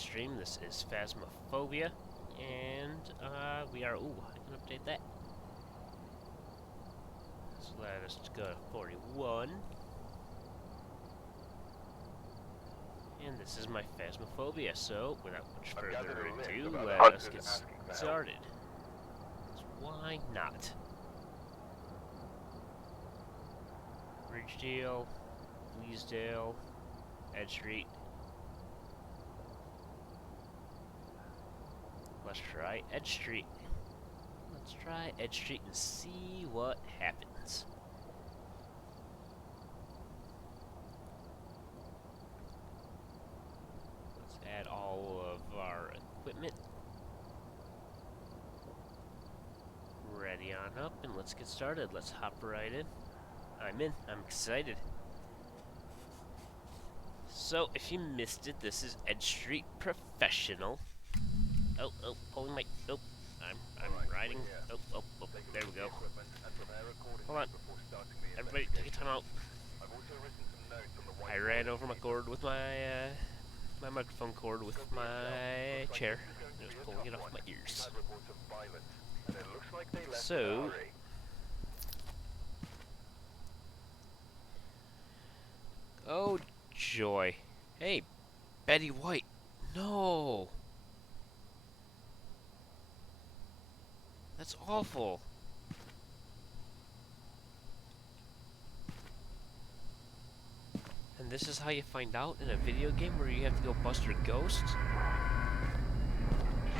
stream. This is Phasmophobia, and we are. Ooh, I can update that. So let us go to 41. And this is my Phasmophobia, so without much further ado, let us get started. So why not? Ridgedale, Bleasdale, Edge Street. Let's try Edge Street. Let's try Edge Street and see what happens. Let's add all of our equipment. Ready on up, and let's get started. Let's hop right in. I'm in. I'm excited. So, if you missed it, this is Edge Street Professional. Oh, pulling my... Oh, I'm riding. Oh, there we go. Hold on. Everybody, take a time out. I ran over my cord with my, my microphone cord with my chair. And it was pulling it off my ears. So... Oh, joy. Hey, Betty White. No! That's awful. And this is how you find out in a video game where you have to go bust your ghost?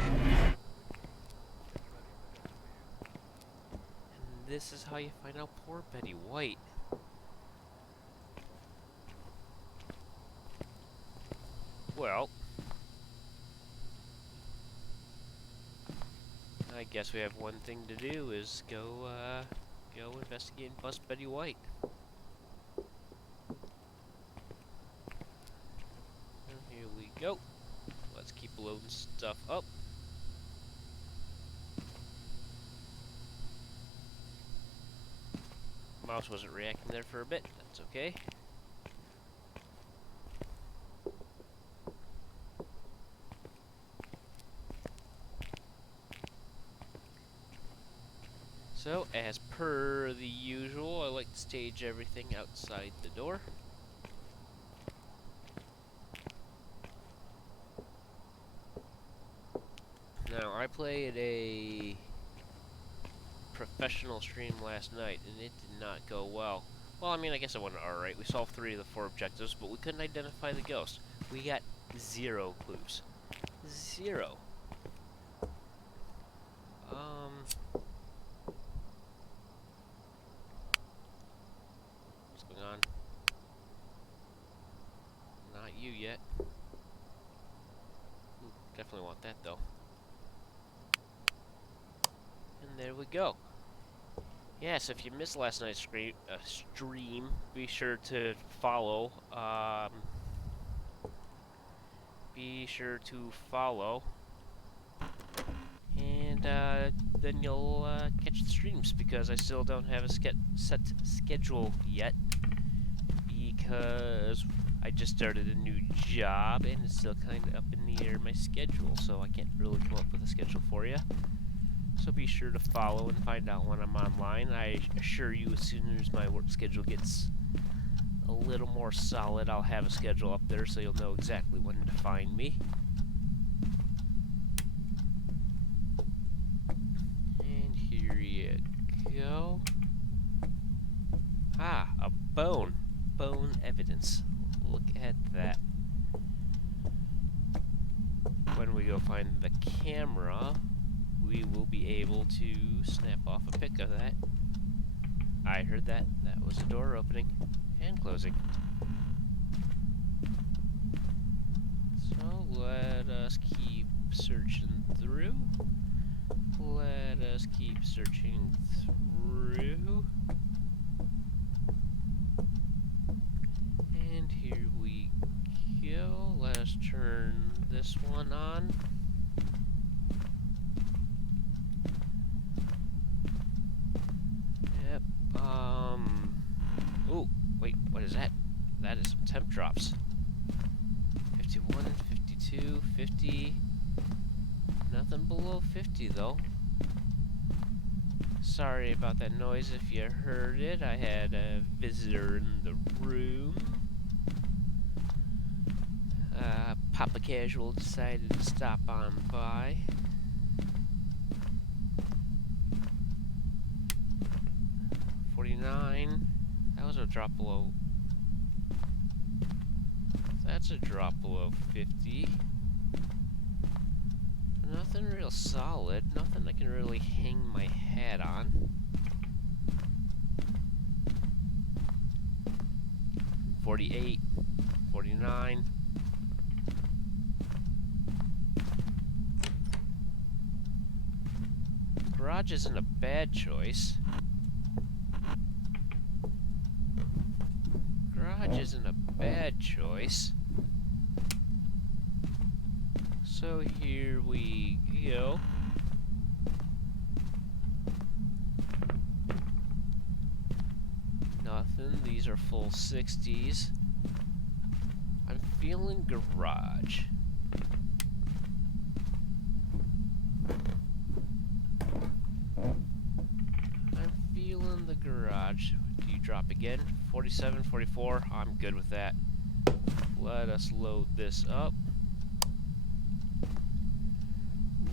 And this is how you find out poor Betty White. Well, I guess we have one thing to do, is go investigate and bust Betty White. And here we go. Let's keep loading stuff up. Mouse wasn't reacting there for a bit. That's okay. So, as per the usual, I like to stage everything outside the door. Now, I played a professional stream last night, and it did not go well. Well, I mean, I guess it went alright. We solved 3 of the 4 objectives, but we couldn't identify the ghost. We got 0 clues. 0. What's going on? Not you yet. Ooh, definitely want that, though. And there we go. Yeah, so if you missed last night's stream, be sure to follow. Be sure to follow. And then you'll catch the streams, because I still don't have a set schedule yet. Because I just started a new job, and it's still kind of up in the air, my schedule. So I can't really come up with a schedule for you. So be sure to follow and find out when I'm online. I assure you, as soon as my work schedule gets a little more solid, I'll have a schedule up there so you'll know exactly when to find me. And here you go. Ah, a bone. Bone evidence. Look at that. When we go find the camera, we will be able to snap off a pic of that. I heard that. That was a door opening and closing. So let us keep searching through. Let us keep searching through. And here we go. Let us turn this one on. Yep. Ooh, wait, what is that? That is some temp drops. 51 and 52. 42, 50. Nothing below 50 though. Sorry about that noise if you heard it. I had a visitor in the room. Papa Casual decided to stop on by. $49. That was a drop below. That's a drop below 50. Nothing real solid. Nothing I can really hang my hat on. $48. $49. Garage isn't a bad choice. Garage isn't a bad choice. So here we go. Nothing. These are full 60s. I'm feeling garage. I'm feeling the garage. Do you drop again? 47, 44. I'm good with that. Let us load this up.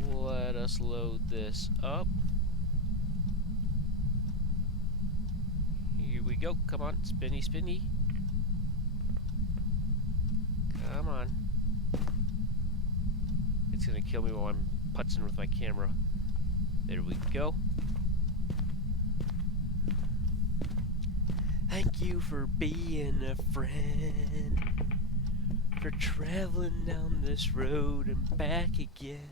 Let us load this up. Here we go. Come on, spinny, spinny. Come on. It's gonna kill me while I'm putzing with my camera. There we go. Thank you for being a friend, for traveling down this road and back again.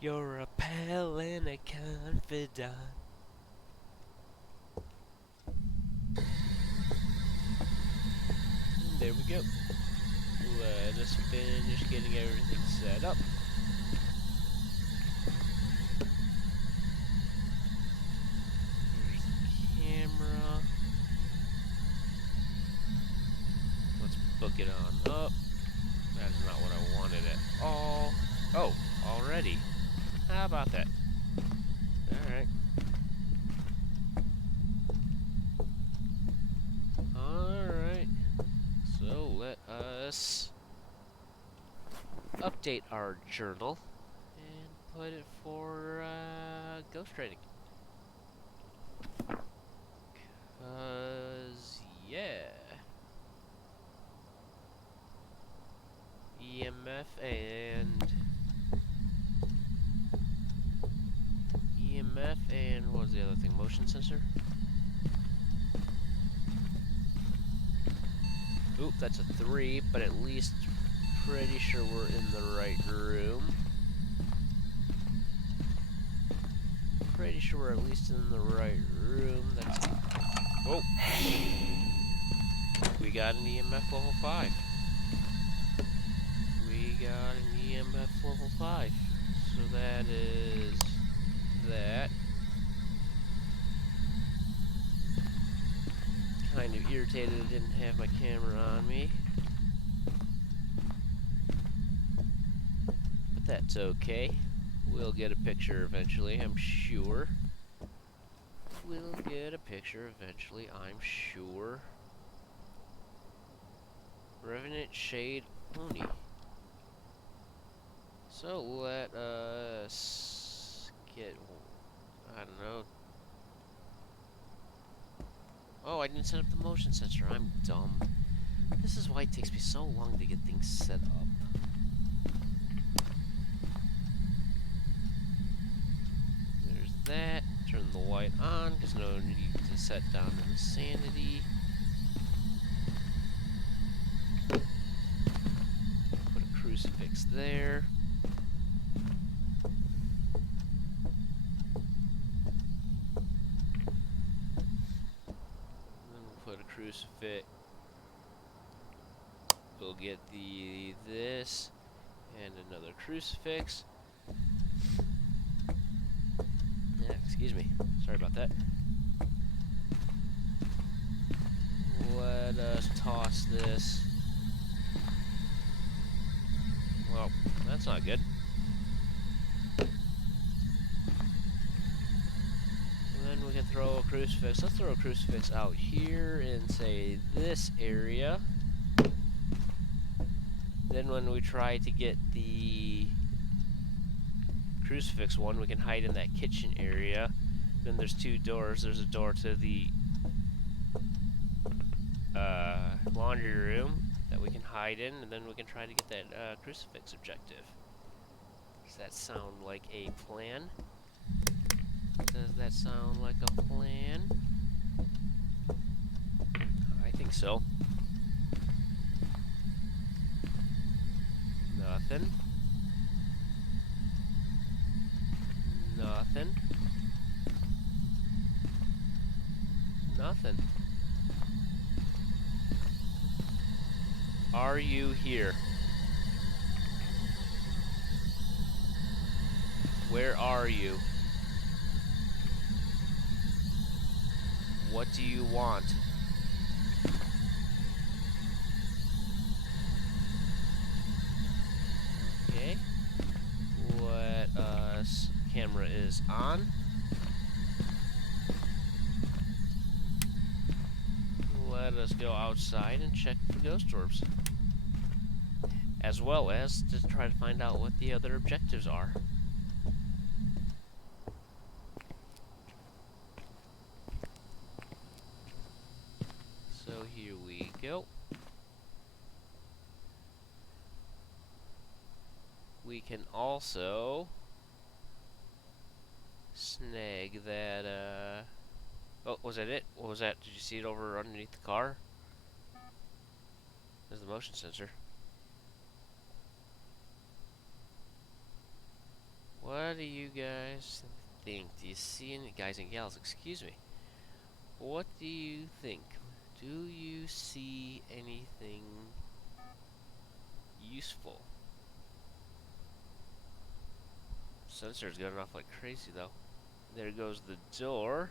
You're a pal and a confidant. And there we go. Let us finish getting everything set up. Here's the camera. Let's book it on up. That is not what I wanted at all. Oh, already. How about that? Alright. Alright. So let us update our journal and put it for ghostwriting. Yeah. EMF and what was the other thing? Motion sensor? Oop, that's a 3, but at least pretty sure we're in the right room. Pretty sure we're at least in the right room. That's... Whoa! We got an EMF level 5. We got an EMF level 5. So that is... that. Kind of irritated I didn't have my camera on me. But that's okay. We'll get a picture eventually, I'm sure. We'll get a picture eventually, I'm sure. Revenant Shade Oni. So let us get... I don't know. Oh, I didn't set up the motion sensor. I'm dumb. This is why it takes me so long to get things set up. There's that. Turn the light on, because no need to set down the sanity. Put a crucifix there. Crucifix. We'll get this and another crucifix. Yeah, excuse me. Sorry about that. Let us toss this that's not good. And then we can throw a crucifix. Let's throw a crucifix out here in, say, this area. Then when we try to get the crucifix one, we can hide in that kitchen area. Then there's two doors. There's a door to the laundry room that we can hide in, and then we can try to get that crucifix objective. Does that sound like a plan? Does that sound like a plan? I think so. Nothing. Nothing. Nothing. Are you here? Where are you? What do you want? Okay. Let us... Camera is on. Let us go outside and check for ghost orbs. As well as to try to find out what the other objectives are. So here we go. We can also snag that, oh, was that it? What was that? Did you see it over underneath the car? There's the motion sensor. What do you guys think? Do you see any, guys and gals, excuse me. What do you think? Do you see anything useful? Sensor's going off like crazy though. There goes the door.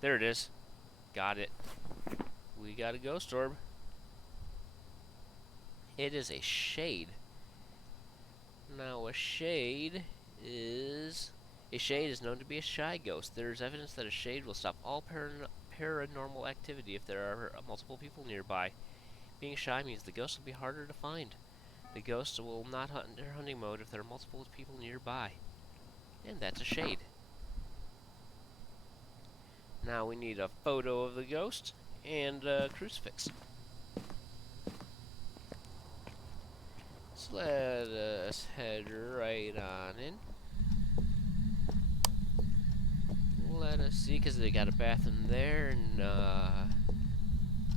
There it is. Got it. We got a ghost orb. It is a shade. Now a shade is known to be a shy ghost. There is evidence that a shade will stop all paranormal activity if there are multiple people nearby. Being shy means the ghost will be harder to find. The ghost will not hunt in hunting mode if there are multiple people nearby. And that's a shade. Now we need a photo of the ghost and a crucifix. So let us head right on in. Let us see, because they got a bathroom there and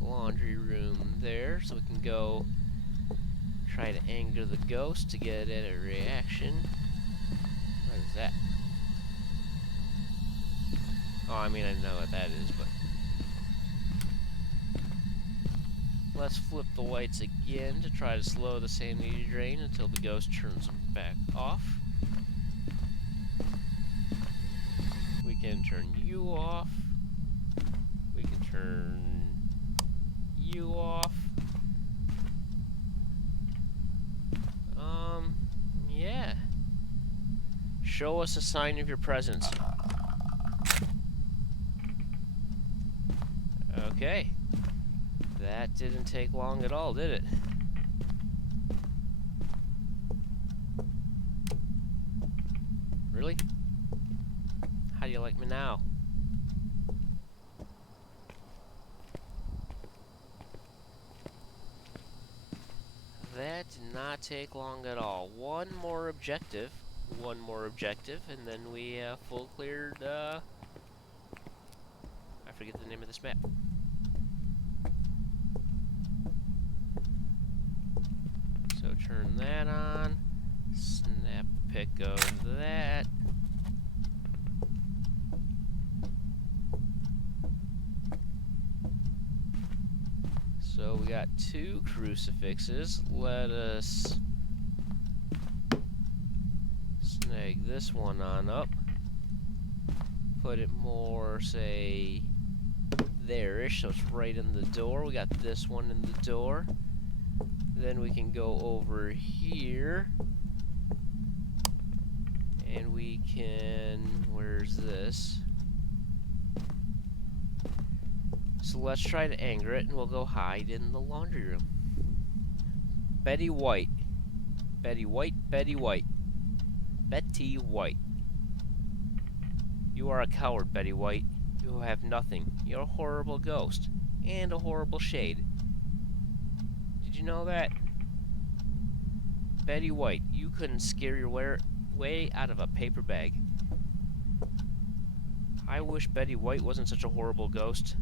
laundry room there, so we can go try to anger the ghost to get a reaction. What is that? Oh, I mean, I know what that is, but... Let's flip the lights again to try to slow the sanity drain until the ghost turns them back off. We can turn you off. We can turn you off. Yeah. Show us a sign of your presence. Okay. That didn't take long at all, did it? Really? How do you like me now? That did not take long at all. One more objective, and then we full cleared, I forget the name of this map. So turn that on, snap pick of that. So we got 2 crucifixes. Let us snag this one on up. Put it more, say, there-ish, so it's right in the door. We got this one in the door. Then we can go over here. And we can... Where's this? So let's try to anger it, and we'll go hide in the laundry room. Betty White. Betty White, Betty White. Betty White. You are a coward, Betty White. You have nothing. You're a horrible ghost. And a horrible shade. Did you know that? Betty White, you couldn't scare your way out of a paper bag. I wish Betty White wasn't such a horrible ghost.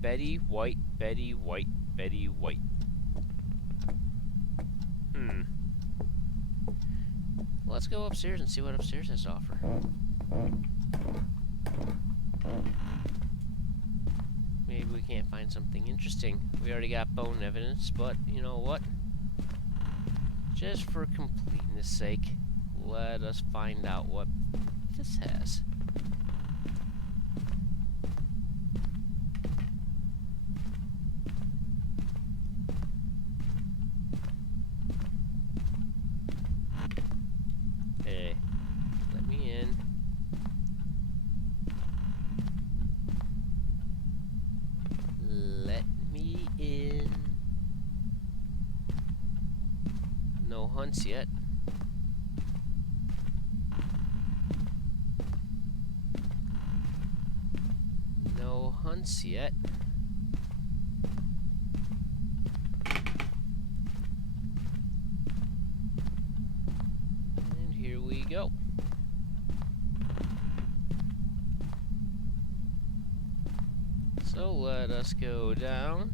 Betty White, Betty White, Betty White. Let's go upstairs and see what upstairs has to offer. Maybe we can't find something interesting. We already got bone evidence, but you know what? Just for completeness sake, let us find out what this has. Hey, let me in. Let me in. No hunts yet. No hunts yet. And here we go. So let us go down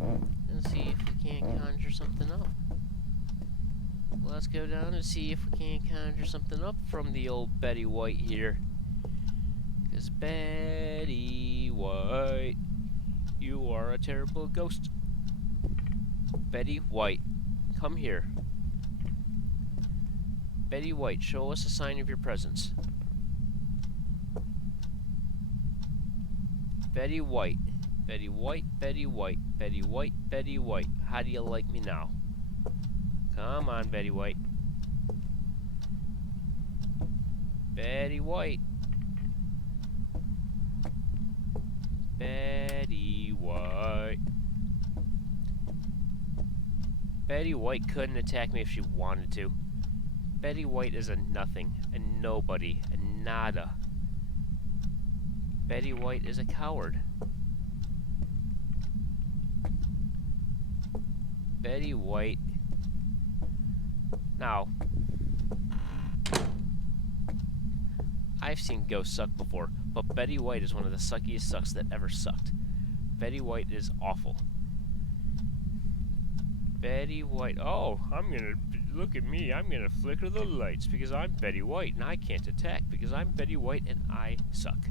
and see if we can't conjure something up. Let's go down and see if we can't conjure something up from the old Betty White here. Because Betty White, you are a terrible ghost. Betty White, come here. Betty White, show us a sign of your presence. Betty White, Betty White, Betty White, Betty White, Betty White. How do you like me now? Come on, Betty White. Betty White. Betty White. Betty White couldn't attack me if she wanted to. Betty White is a nothing, a nobody, a nada. Betty White is a coward. Betty White. Now, I've seen ghosts suck before, but Betty White is one of the suckiest sucks that ever sucked. Betty White is awful. Betty White. Oh, look at me. I'm gonna flicker the lights because I'm Betty White and I can't attack because I'm Betty White and I suck.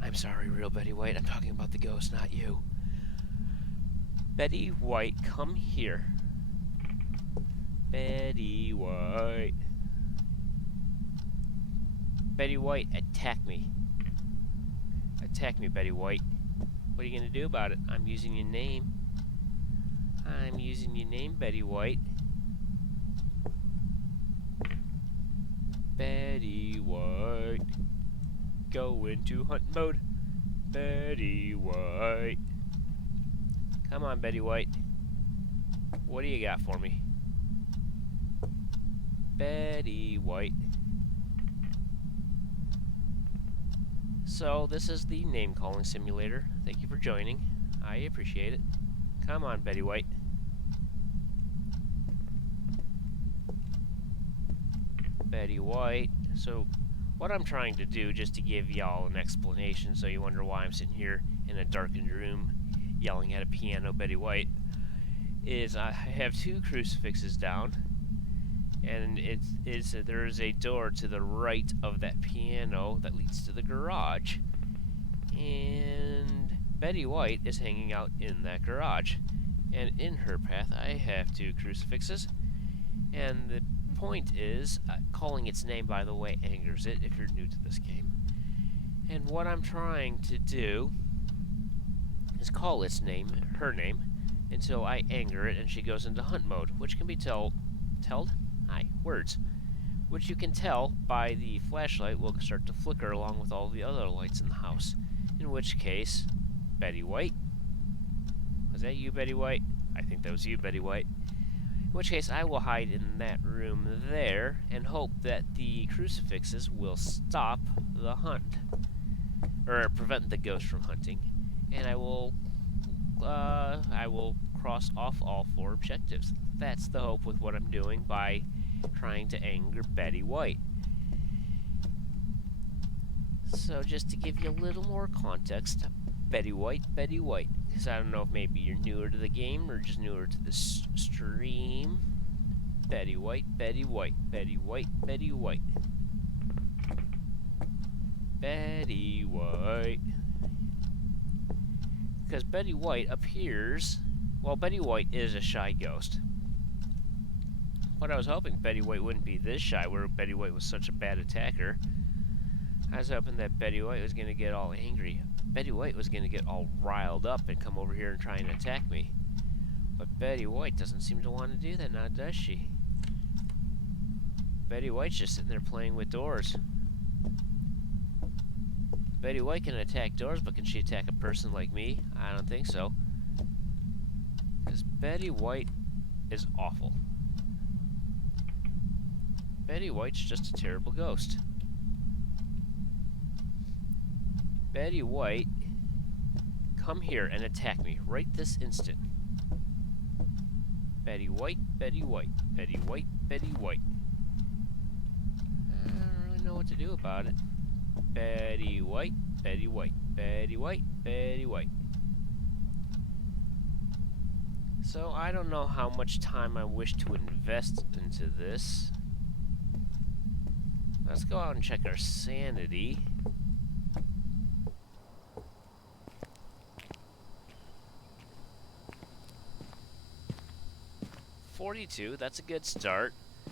I'm sorry, real Betty White. I'm talking about the ghost, not you. Betty White, come here. Betty White. Betty White, attack me. Attack me, Betty White. What are you gonna do about it? I'm using your name. I'm using your name, Betty White. Betty White. Go into hunt mode. Betty White. Come on, Betty White. What do you got for me? Betty White. So, this is the name calling simulator. Thank you for joining. I appreciate it. Come on, Betty White. Betty White. So, what I'm trying to do, just to give y'all an explanation so you wonder why I'm sitting here in a darkened room yelling at a piano, Betty White, is I have two crucifixes down, and there is a door to the right of that piano that leads to the garage, and Betty White is hanging out in that garage, and in her path I have two crucifixes, and the point is, calling its name, by the way, angers it if you're new to this game. And what I'm trying to do is call its name, her name, until I anger it and she goes into hunt mode, which can be words. Which you can tell by the flashlight will start to flicker along with all the other lights in the house. In which case, Betty White. Was that you, Betty White? I think that was you, Betty White. In which case, I will hide in that room there and hope that the crucifixes will stop the hunt. Or prevent the ghost from hunting. And I will cross off all 4 objectives. That's the hope with what I'm doing by trying to anger Betty White. So just to give you a little more context, Betty White, because I don't know if maybe you're newer to the game or just newer to the stream. Betty White. Betty White. Because Betty White appears... Well, Betty White is a shy ghost. But I was hoping Betty White wouldn't be this shy, where Betty White was such a bad attacker. I was hoping that Betty White was going to get all angry. Betty White was going to get all riled up and come over here and try and attack me. But Betty White doesn't seem to want to do that now, does she? Betty White's just sitting there playing with doors. Betty White can attack doors, but can she attack a person like me? I don't think so. Because Betty White is awful. Betty White's just a terrible ghost. Betty White, come here and attack me right this instant. Betty White. I don't really know what to do about it. Betty White. So I don't know how much time I wish to invest into this. Let's go out and check our sanity. $42, that's a good start. I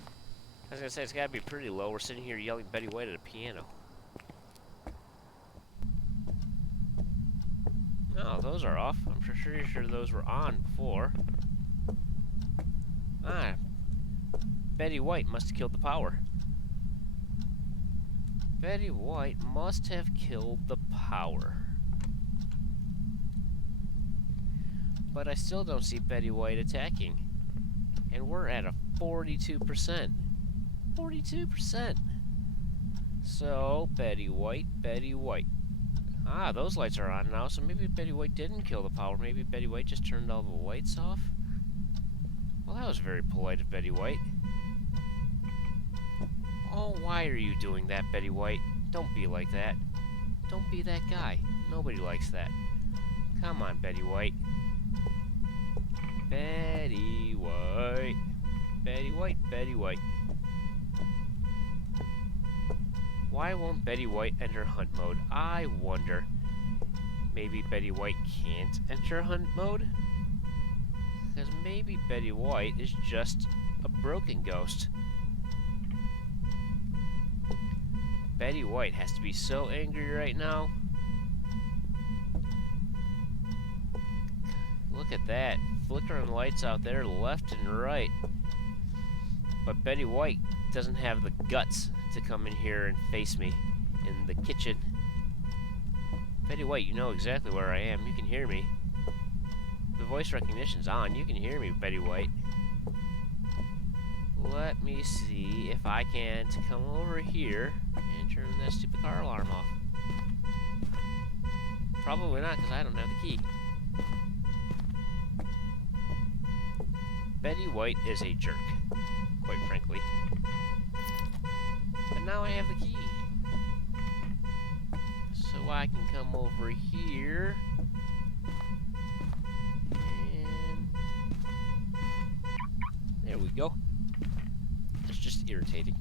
was gonna say, it's gotta be pretty low. We're sitting here yelling Betty White at a piano. No, those are off. I'm pretty sure those were on before. Ah, Betty White must have killed the power. Betty White must have killed the power. But I still don't see Betty White attacking. And we're at a 42%. 42%. So, Betty White. Ah, those lights are on now, so maybe Betty White didn't kill the power. Maybe Betty White just turned all the lights off. Well, that was very polite of Betty White. Oh, why are you doing that, Betty White? Don't be like that. Don't be that guy. Nobody likes that. Come on, Betty White. Betty White. Why won't Betty White enter hunt mode? I wonder. Maybe Betty White can't enter hunt mode? Because maybe Betty White is just a broken ghost. Betty White has to be so angry right now. Look at that. Flickering lights out there left and right. But Betty White doesn't have the guts to come in here and face me in the kitchen. Betty White, you know exactly where I am. You can hear me. The voice recognition's on. You can hear me, Betty White. Let me see if I can come over here and turn that stupid car alarm off. Probably not, because I don't have the key. Betty White is a jerk, quite frankly. But now I have the key. So I can come over here. And there we go. It's just irritating.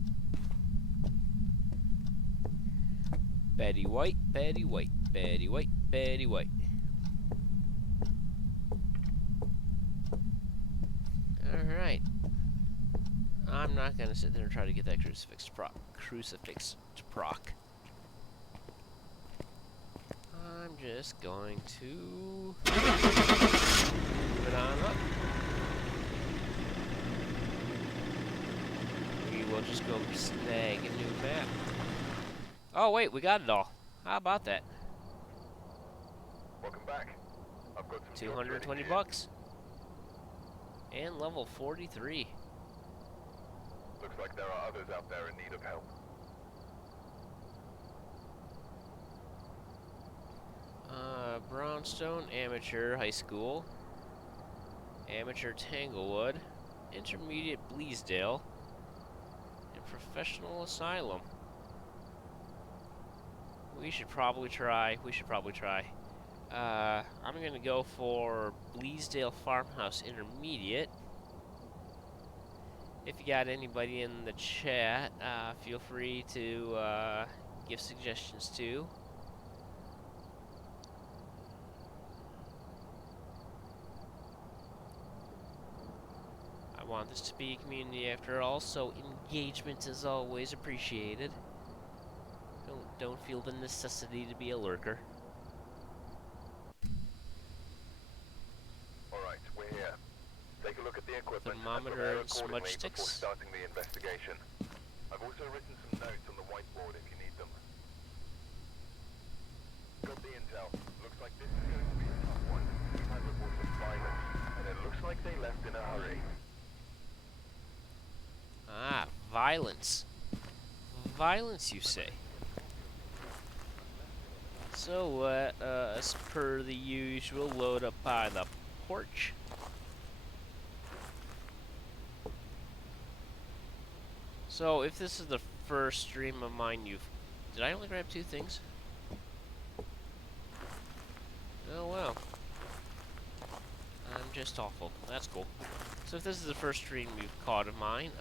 Betty White. Alright. I'm not gonna sit there and try to get that crucifix to proc. I'm just going to move it on up. We will just go snag a new map. Oh wait, we got it all. How about that? Welcome back. I've got some 220 bucks. And level 43. Looks like there are others out there in need of help. Brownstone, Amateur High School, Amateur Tanglewood, Intermediate Bleasdale, and Professional Asylum. We should probably try. I'm gonna go for Bleasdale Farmhouse Intermediate. If you got anybody in the chat, feel free to give suggestions too. I want this to be a community after all, so engagement is always appreciated. Don't feel the necessity to be a lurker. Alright, we're here. Take a look at the equipment Thermometer and accordingly smudge sticks. before starting the investigation. I've also written some notes on the whiteboard if you need them. Got the intel. Looks like this is going to be a tough one. We've had reports of violence, and it looks like they left in a hurry. Ah, violence. Violence, you say? So, as per the usual, load up by the porch. So, if this is the first stream of mine Did I only grab 2 things? Oh, well. I'm just awful. That's cool. So if this is the first stream you've caught of mine,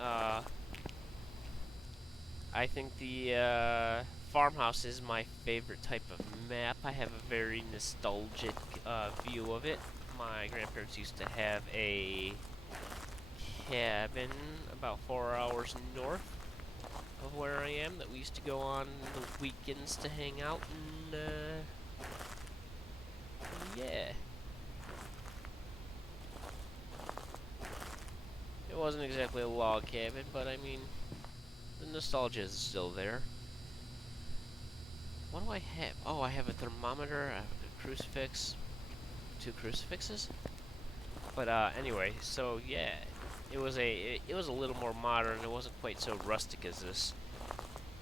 I think the farmhouse is my favorite type of map. I have a very nostalgic view of it. My grandparents used to have a cabin about 4 hours north of where I am that we used to go on the weekends to hang out, and yeah. It wasn't exactly a log cabin, but I mean, the nostalgia is still there. What do I have? Oh, I have a thermometer, a crucifix, 2 crucifixes. But anyway, so yeah, it was a little more modern. It wasn't quite so rustic as this,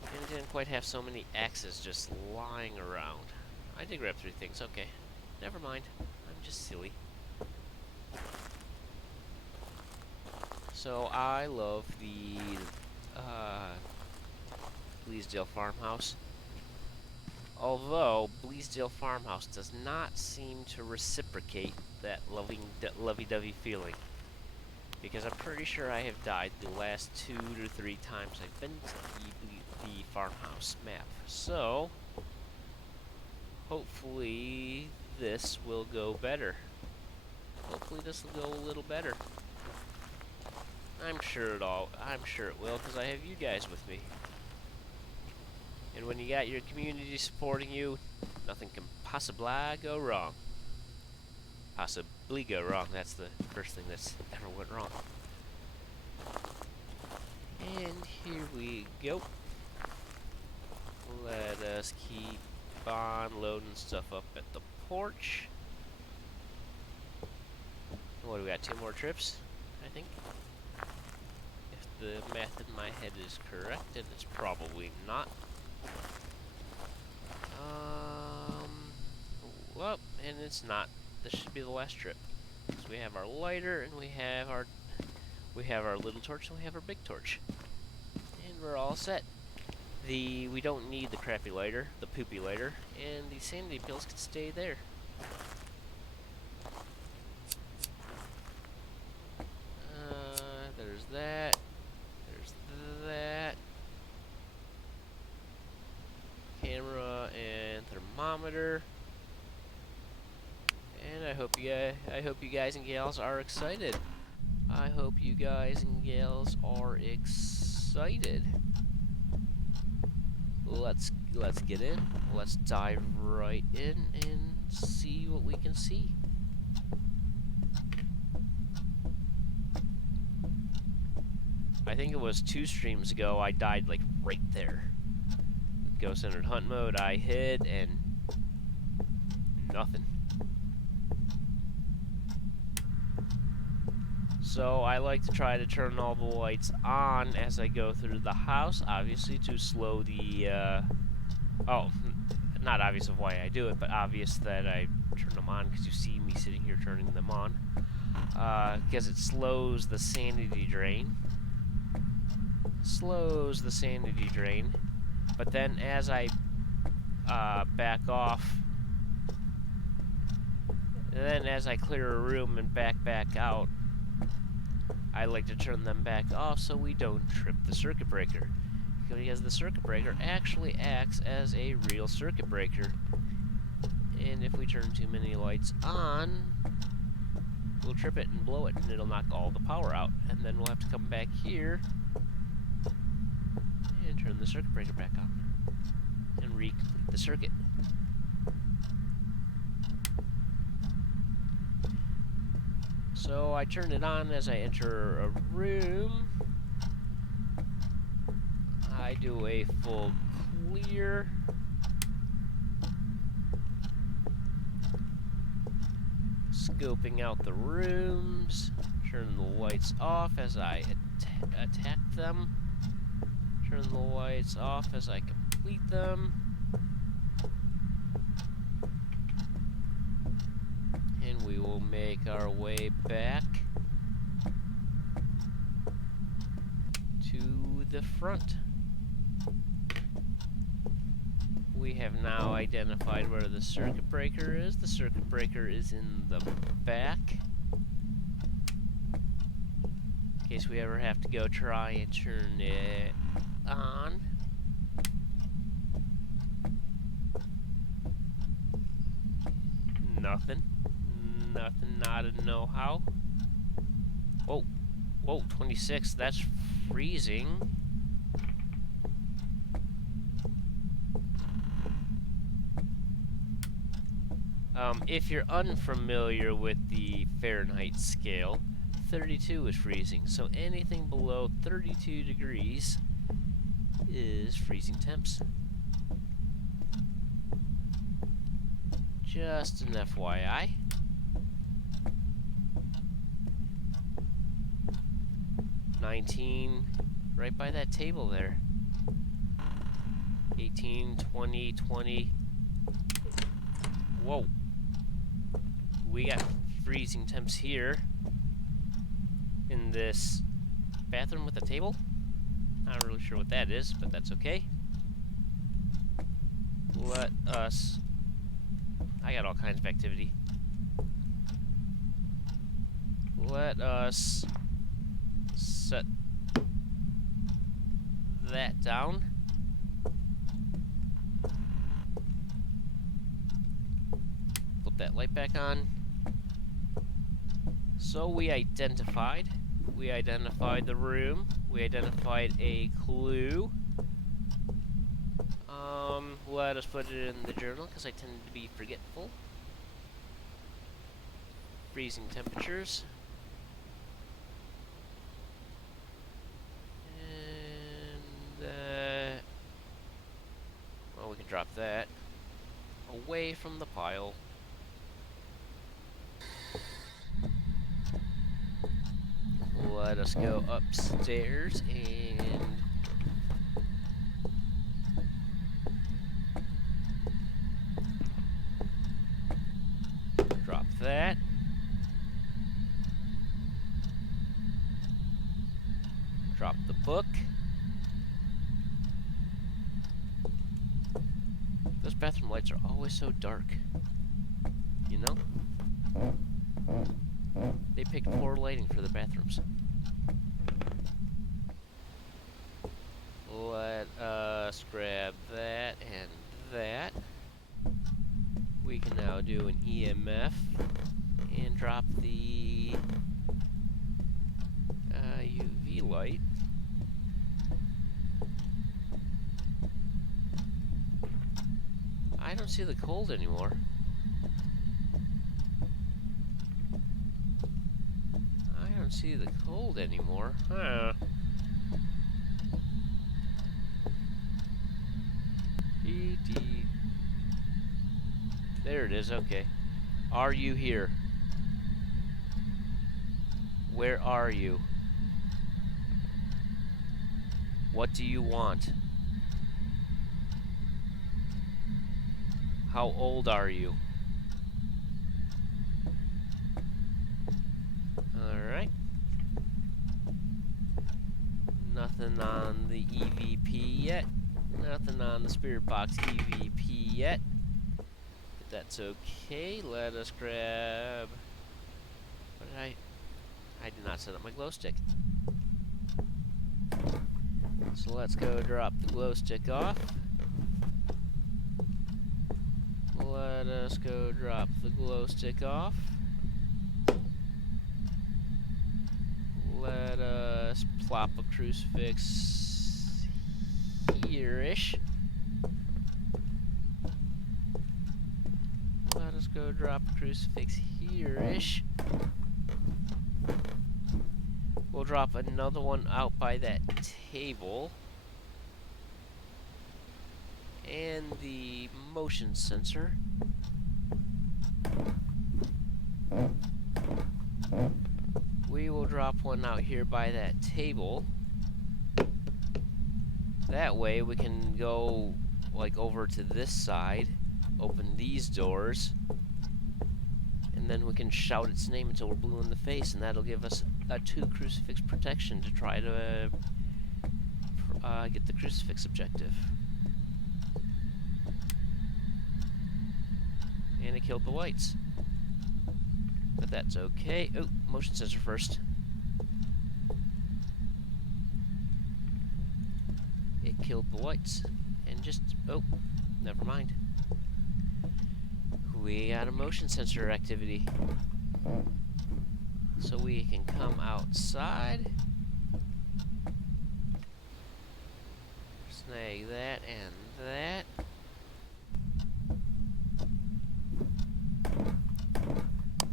and it didn't quite have so many axes just lying around. I did grab 3 things. Okay, never mind. I'm just silly. So I love the Bleasdale Farmhouse. Although Bleasdale Farmhouse does not seem to reciprocate that lovey-dovey feeling. Because I'm pretty sure I have died the last 2 to 3 times I've been to the farmhouse map. So, hopefully this will go better. Hopefully this will go a little better. I'm sure it will, because I have you guys with me. And when you got your community supporting you, nothing can possibly go wrong. Possibly go wrong, that's the first thing that's ever went wrong. And here we go. Let us keep on loading stuff up at the porch. What do we got, 2 more trips, I think? If the math in my head is correct, and it's probably not. Well, and it's not. This should be the last trip. So we have our lighter, and we have our little torch, and we have our big torch. And we're all set. We don't need the crappy lighter, the poopy lighter, and the sanity pills can stay there. There's that. There's that. Camera and thermometer. And I hope you guys and gals are excited. I hope you guys and gals are excited. let's get in. Let's dive right in and see what we can see. I think it was 2 streams ago I died like right there. Ghost entered hunt mode, I hid, and nothing. So I like to try to turn all the lights on as I go through the house, obviously to slow the, oh, not obvious of why I do it, but obvious that I turn them on because you see me sitting here turning them on. Because it slows the sanity drain. Slows the sanity drain. But then as I back off, and then as I clear a room and back out, I like to turn them back off so we don't trip the circuit breaker. Because the circuit breaker actually acts as a real circuit breaker. And if we turn too many lights on, we'll trip it and blow it, and it'll knock all the power out. And then we'll have to come back here and turn the circuit breaker back on and re-complete the circuit. So I turn it on as I enter a room. I do a full clear. Scoping out the rooms. Turn the lights off as I attack them. Turn the lights off as I complete them. And we will make our way back to the front. We have now identified where the circuit breaker is. The circuit breaker is in the back. In case we ever have to go try and turn it on. Nothing. Nothing, not a know-how. Whoa. Whoa, 26. That's freezing. If you're unfamiliar with the Fahrenheit scale, 32 is freezing. So anything below 32 degrees is freezing temps. Just an FYI. $19, right by that table there. 18, 20, 20. Whoa. We got freezing temps here in this bathroom with a table. Not really sure what that is, but that's okay. Let us... I got all kinds of activity. Let us set that down. Flip that light back on. So we identified the room, we identified a clue. Let us put it in the journal, because I tend to be forgetful. Freezing temperatures. And, well, we can drop that away from the pile. Let us go upstairs and drop that. Drop the book. Those bathroom lights are always so dark. You know? They pick poor lighting for the bathrooms. Let us grab that and that. We can now do an EMF and drop the UV light. don't see the cold anymore. I don't see the cold anymore. Huh. There it is, okay. Are you here? Where are you? What do you want? How old are you? Alright. Nothing on the EVP yet. Nothing on the Spirit Box EVP yet. But that's okay. Let us grab... What did I did not set up my glow stick. So let's go drop the glow stick off. Let us go drop the glow stick off. Let us plop a crucifix here-ish. Let us go drop a crucifix here-ish. We'll drop another one out by that table. And the motion sensor. We will drop one out here by that table. That way we can go like over to this side, open these doors, and then we can shout its name until we're blue in the face, and that'll give us a 2 crucifix protection to try to get the crucifix objective. And it killed the whites. But that's okay. Oh, motion sensor first. It killed the whites. And just, oh, never mind. We got a motion sensor activity. So we can come outside. Snag that and that.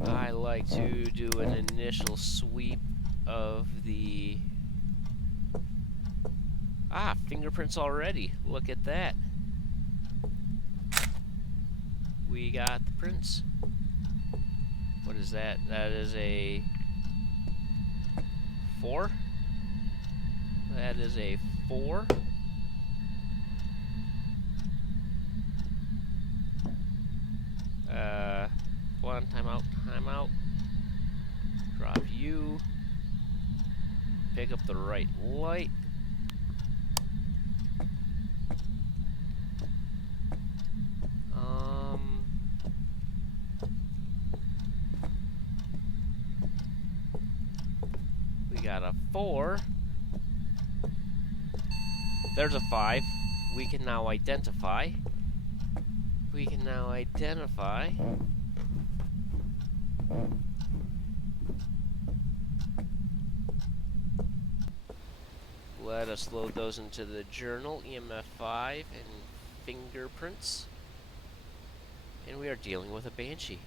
I like to do an initial sweep of the... Ah, fingerprints already. Look at that. We got the prints. What is that? That is a 4. That is a 4. Hold on, time out. Drop you. Pick up the right light. We got a 4. There's a 5. We can now identify. Let us load those into the journal, EMF 5 and fingerprints. And we are dealing with a banshee.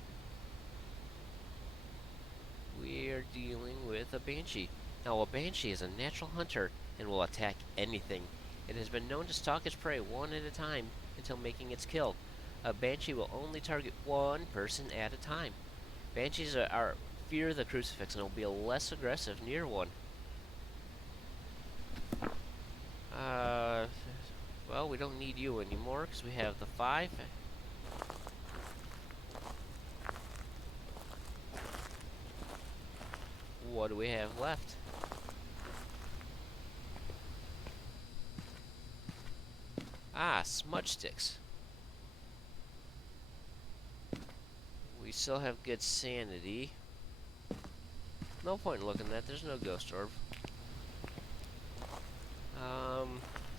Now, a banshee is a natural hunter and will attack anything. It has been known to stalk its prey one at a time until making its kill. A banshee will only target one person at a time. Banshees fear the crucifix and will be less aggressive near one. Well, we don't need you anymore because we have the 5. What do we have left? Ah, smudge sticks. We still have good sanity. No point in looking at that. There's no ghost orb.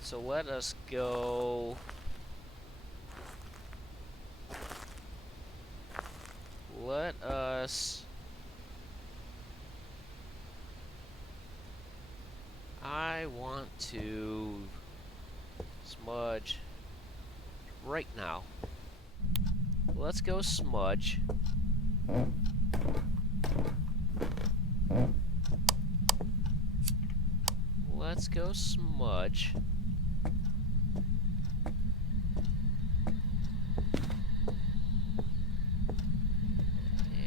So let us go. Let us. I want to smudge right now. Let's go smudge. Let's go smudge.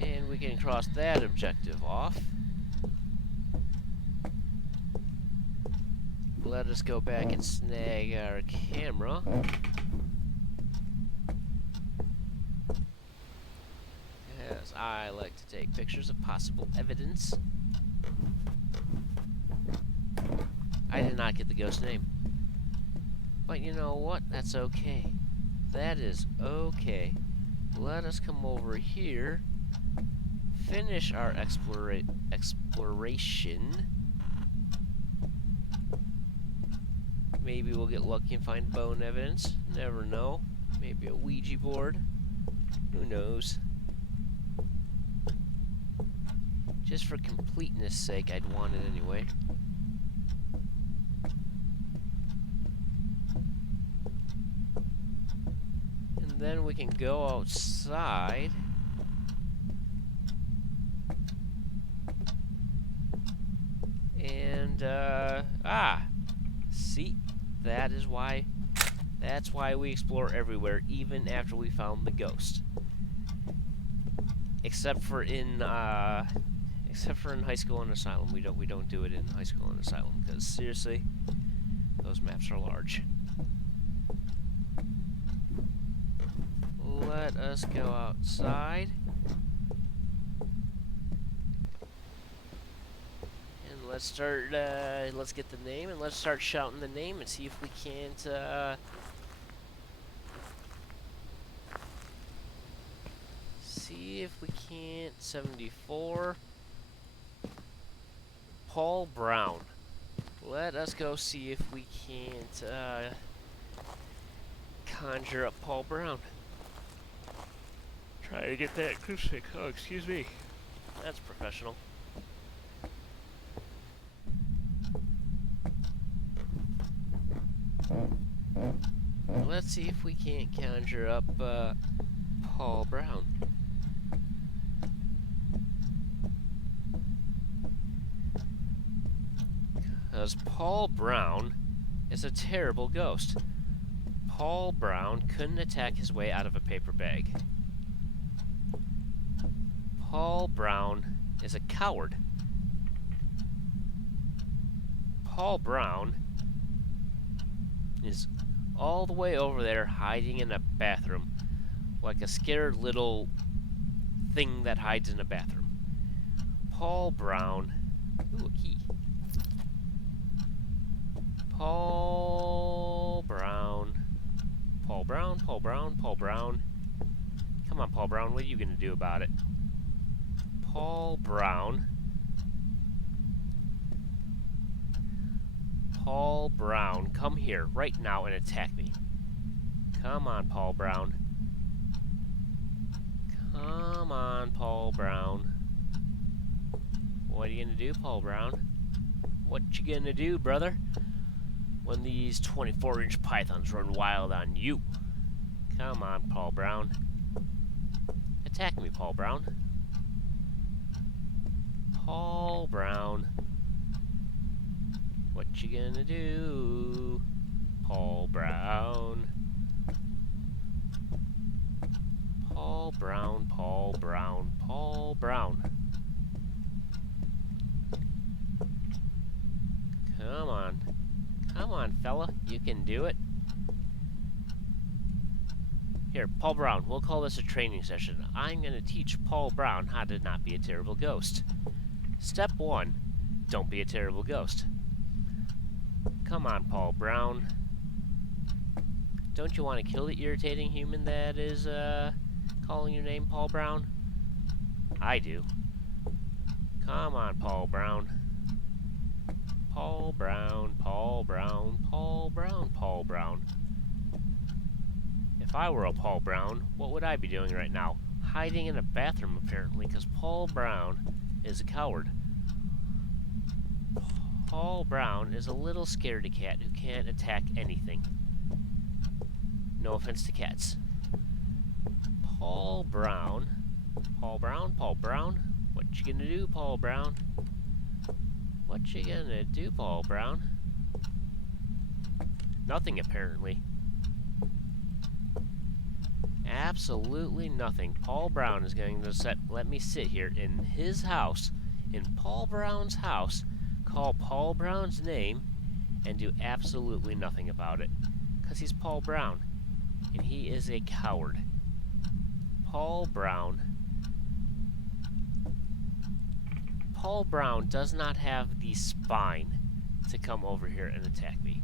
And we can cross that objective off. Let us go back and snag our camera. As I like to take pictures of possible evidence. I did not get the ghost name. But you know what? That's okay. That is okay. Let us come over here. Finish our exploration. Maybe we'll get lucky and find bone evidence. Never know. Maybe a Ouija board. Who knows? Just for completeness sake, I'd want it anyway. And then we can go outside. And, see? That's why we explore everywhere, even after we found the ghost. Except for in high school and asylum. We don't do it in high school and asylum, because seriously, those maps are large. Let us go outside. And let's start, let's get the name, and let's start shouting the name and see if we can't, see if we can't, 74, Paul Brown. Let us go see if we can't, conjure up Paul Brown. Try to get that acoustic. Oh, excuse me. That's professional. Let's see if we can't conjure up, Paul Brown. Because Paul Brown is a terrible ghost. Paul Brown couldn't attack his way out of a paper bag. Paul Brown is a coward. Paul Brown is all the way over there hiding in a bathroom, like a scared little thing that hides in a bathroom. Paul Brown. Ooh, a key. Paul Brown. Paul Brown, Paul Brown, Paul Brown. Come on, Paul Brown, what are you gonna do about it? Paul Brown. Paul Brown, come here right now and attack me. Come on, Paul Brown. Come on, Paul Brown. What are you gonna do, Paul Brown? What you gonna do, brother? When these 24-inch pythons run wild on you. Come on, Paul Brown. Attack me, Paul Brown. Paul Brown. What you gonna do, Paul Brown? Paul Brown, Paul Brown, Paul Brown. Come on. Come on, fella. You can do it. Here, Paul Brown, we'll call this a training session. I'm going to teach Paul Brown how to not be a terrible ghost. Step 1, don't be a terrible ghost. Come on, Paul Brown. Don't you want to kill the irritating human that is, calling your name Paul Brown? I do. Come on, Paul Brown. Paul Brown, Paul Brown, Paul Brown, Paul Brown. If I were a Paul Brown, what would I be doing right now? Hiding in a bathroom, apparently, because Paul Brown is a coward. Paul Brown is a little scaredy cat who can't attack anything. No offense to cats. Paul Brown. Paul Brown, Paul Brown. What you gonna do, Paul Brown? What you gonna do, Paul Brown? Nothing, apparently. Absolutely nothing. Paul Brown is going to let me sit here in his house, in Paul Brown's house, call Paul Brown's name, and do absolutely nothing about it. Because he's Paul Brown, and he is a coward. Paul Brown. Paul Brown does not have the spine to come over here and attack me.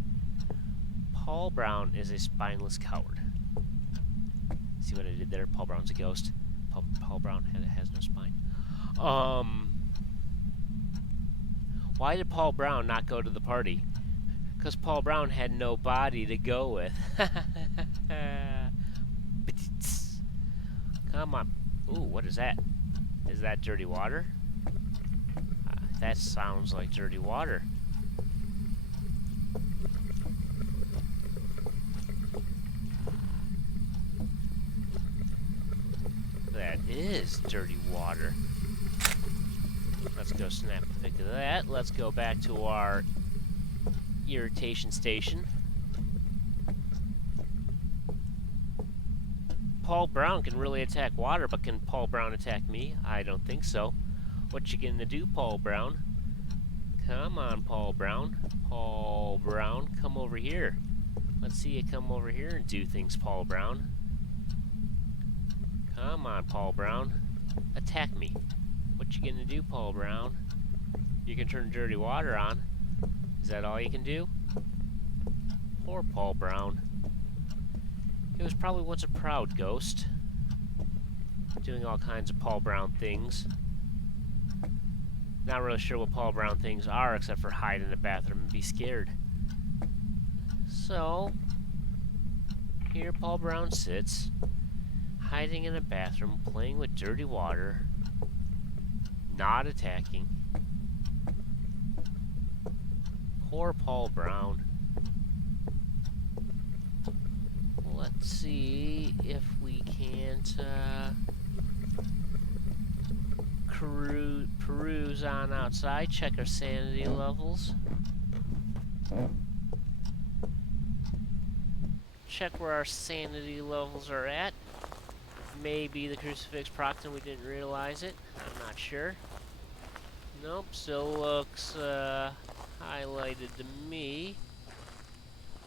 Paul Brown is a spineless coward. See what I did there? Paul Brown's a ghost. Paul Brown has no spine. Why did Paul Brown not go to the party? Because Paul Brown had no body to go with. Come on. Ooh, what is that? Is that dirty water? That sounds like dirty water. That is dirty water. Let's go snap a pic of that. Let's go back to our irritation station. Paul Brown can really attack water, but can Paul Brown attack me? I don't think so. What you gonna do, Paul Brown? Come on, Paul Brown. Paul Brown, come over here. Let's see you come over here and do things, Paul Brown. Come on, Paul Brown. Attack me. What you gonna do, Paul Brown? You can turn dirty water on. Is that all you can do? Poor Paul Brown. He was probably once a proud ghost, doing all kinds of Paul Brown things. Not really sure what Paul Brown things are, except for hide in the bathroom and be scared. So, here Paul Brown sits, hiding in a bathroom, playing with dirty water, not attacking. Poor Paul Brown. Let's see if we can't peruse on outside, check our sanity levels. Check where our sanity levels are at. Maybe the crucifix procced and we didn't realize it. I'm not sure. Nope, still looks highlighted to me.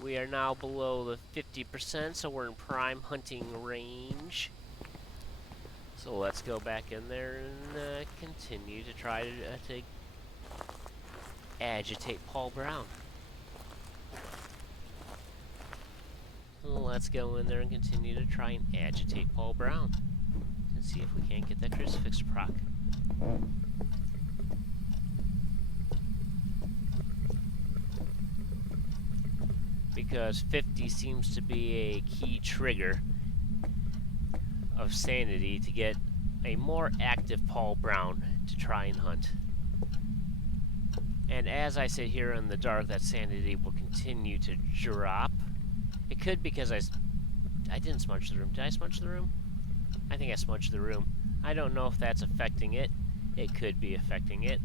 We are now below the 50%, so we're in prime hunting range. So let's go back in there and continue to try to agitate Paul Brown. Let's go in there and continue to try and agitate Paul Brown. And see if we can't get that crucifix to proc. Because 50 seems to be a key trigger of sanity to get a more active Paul Brown to try and hunt. And as I sit here in the dark, that sanity will continue to drop. It could because I didn't smudge the room. Did I smudge the room? I think I smudged the room. I don't know if that's affecting it. It could be affecting it.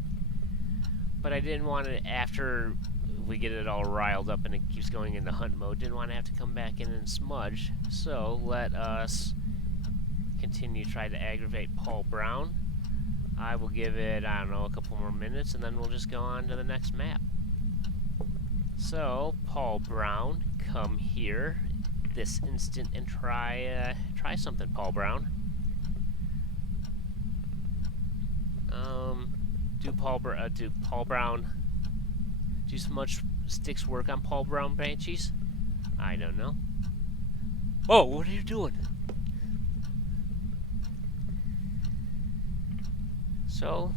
But I didn't want it after we get it all riled up and it keeps going into hunt mode. Didn't want to have to come back in and smudge. So let us continue to try to aggravate Paul Brown. I will give it, I don't know, a couple more minutes and then we'll just go on to the next map. So, Paul Brown, come here this instant and try something, Paul Brown. Do Paul Brown do smudge sticks work on Paul Brown banshees? I don't know. Oh, what are you doing? So,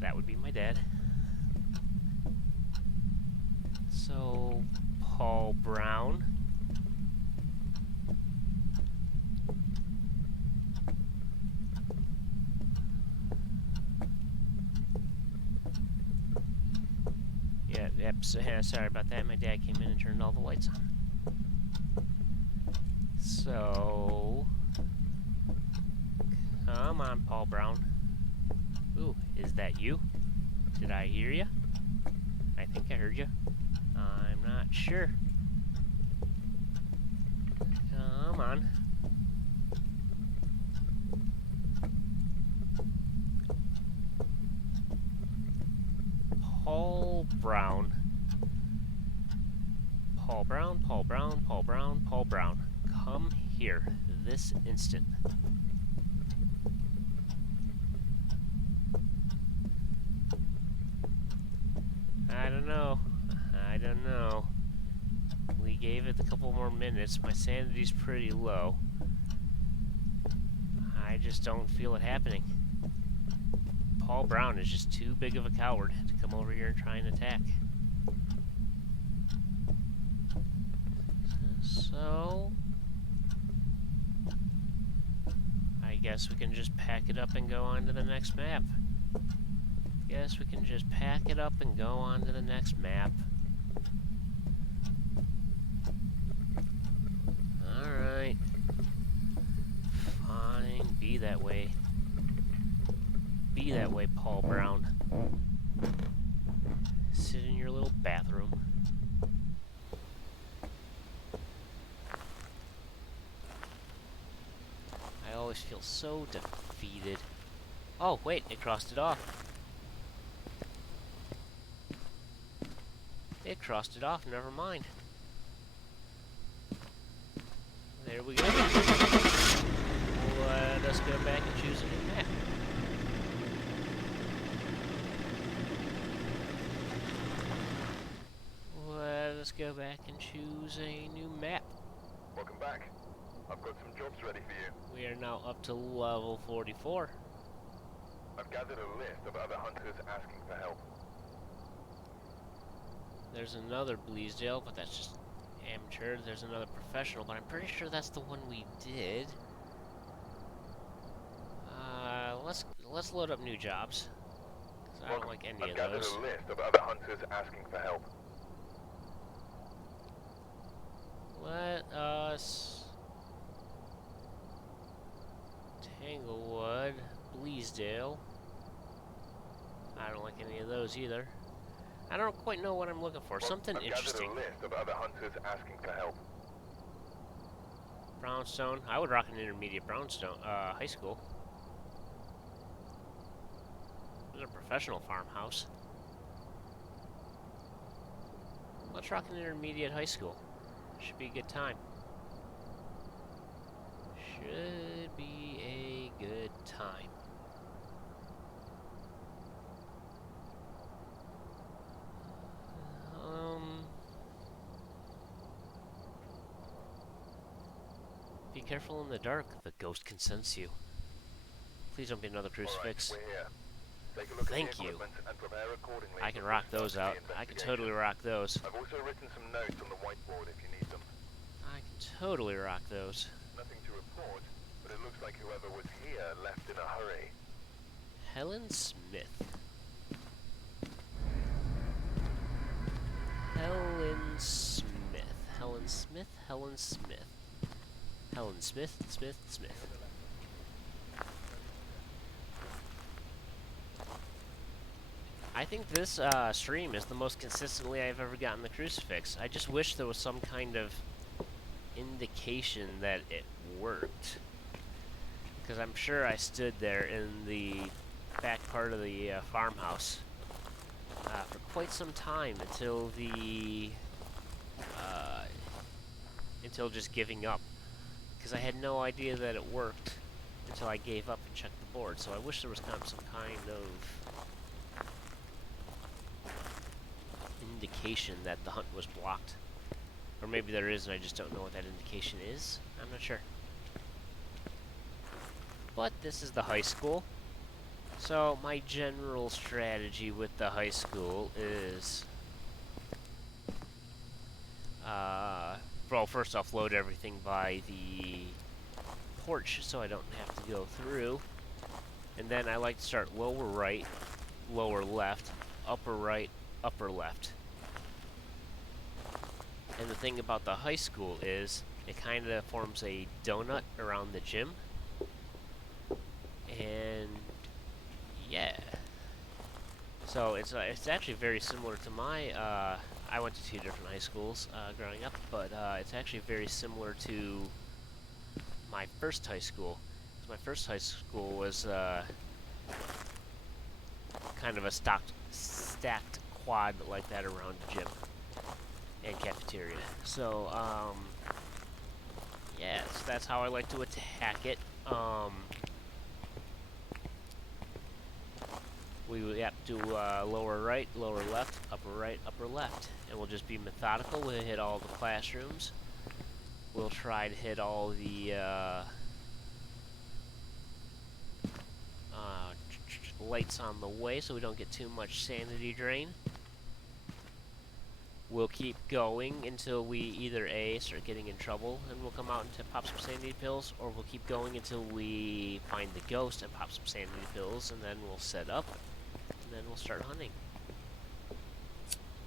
that would be my dad. So, Paul Brown. Yep, sorry about that. My dad came in and turned all the lights on. So, Come on, Paul Brown. Ooh, is that you? Did I hear you? I think I heard you. I'm not sure. Come on. Paul Brown. Paul Brown, Paul Brown, Paul Brown, Paul Brown. Come here, this instant. I don't know. I don't know. We gave it a couple more minutes. My sanity's pretty low. I just don't feel it happening. Paul Brown is just too big of a coward to come over here and try and attack. So, I guess we can just pack it up and go on to the next map. Guess we can just pack it up and go on to the next map. Alright. Fine, be that way. Be that way, Paul Brown. Sit in your little bathroom. I always feel so defeated. Oh, wait, it crossed it off. It crossed it off, never mind. There we go. Let us go back and choose a new map. Let us go back and choose a new map. Welcome back. I've got some jobs ready for you. We are now up to level 44. I've gathered a list of other hunters asking for help. There's another Bleasdale, but that's just amateur. There's another professional, but I'm pretty sure that's the one we did. Let's load up new jobs. 'Cause I don't like any I've of gathered those. a list of other hunters asking for help. Let us Tanglewood, Bleasdale. I don't like any of those either. I don't quite know what I'm looking for. Something interesting. I've gathered a list of other hunters asking for help. Brownstone. I would rock an intermediate Brownstone, high school. There's a professional farmhouse. Let's rock an intermediate high school. Should be a good time. Should be a good time. Be careful in the dark. The ghost can sense you. Please don't be another crucifix. All right, we're here. Take a look Thank at the you. equipment and prepare accordingly. I can rock those out. I can totally rock those. I've also written some notes on the whiteboard if you need them. I can totally rock those. Nothing to report, but it looks like whoever was here left in a hurry. Helen Smith. Helen Smith. Helen Smith. Helen Smith. Helen Smith. Smith. Smith. I think this stream is the most consistently I've ever gotten the crucifix. I just wish there was some kind of indication that it worked. Because I'm sure I stood there in the back part of the farmhouse for quite some time until until just giving up. Because I had no idea that it worked until I gave up and checked the board. So I wish there was some kind of indication that the hunt was blocked. Or maybe there is and I just don't know what that indication is. I'm not sure. But this is the high school. So my general strategy with the high school is well, first off, load everything by the porch so I don't have to go through. And then I like to start lower right, lower left, upper right, upper left. And the thing about the high school is it kind of forms a donut around the gym. And yeah, so it's actually very similar to my. I went to 2 different high schools growing up, but it's actually very similar to my first high school. So my first high school was kind of a stacked quad like that around the gym and cafeteria. So yeah, so that's how I like to attack it. We would have to do lower right, lower left, upper left, and we'll just be methodical. We'll hit all the classrooms. We'll try to hit all the lights on the way so we don't get too much sanity drain. We'll keep going until we either A, start getting in trouble and we'll come out and pop some sanity pills, or we'll keep going until we find the ghost and pop some sanity pills, and then we'll set up, and then we'll start hunting.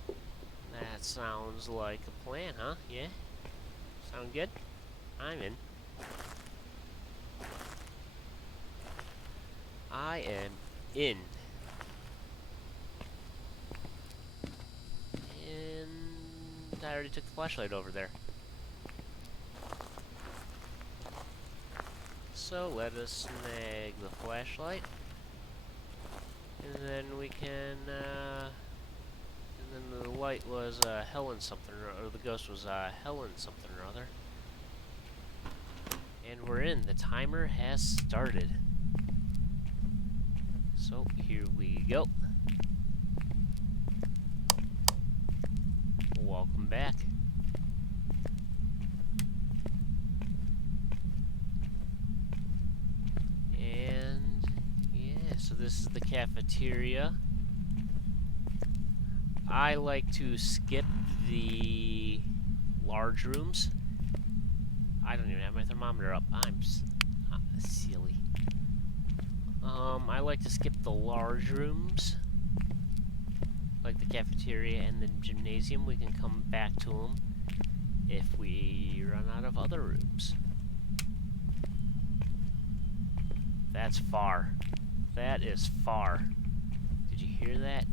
That sounds like a plan, huh? Yeah? Sound good? I'm in. I am in. And I already took the flashlight over there. So let us snag the flashlight. And then we can, and then the light was Helen something, or the ghost was Helen something or other. And we're in. The timer has started. So here we go. Welcome back. And yeah, so this is the cafeteria. I like to skip the large rooms. I don't even have my thermometer up. I'm silly. I like to skip the large rooms, like the cafeteria and the gymnasium. We can come back to them if we run out of other rooms. That's far. That is far. Did you hear that?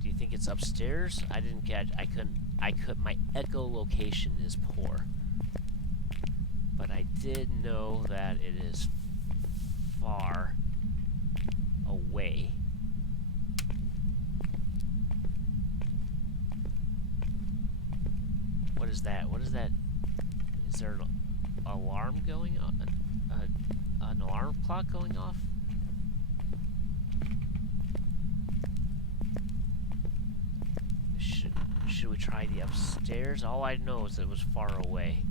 Do you think it's upstairs? I didn't catch. I could. My echolocation is poor. But I did know that it is far away. What is that? What is that? Is there an alarm going on? An alarm clock going off? Should we try the upstairs? All I know is that it was far away.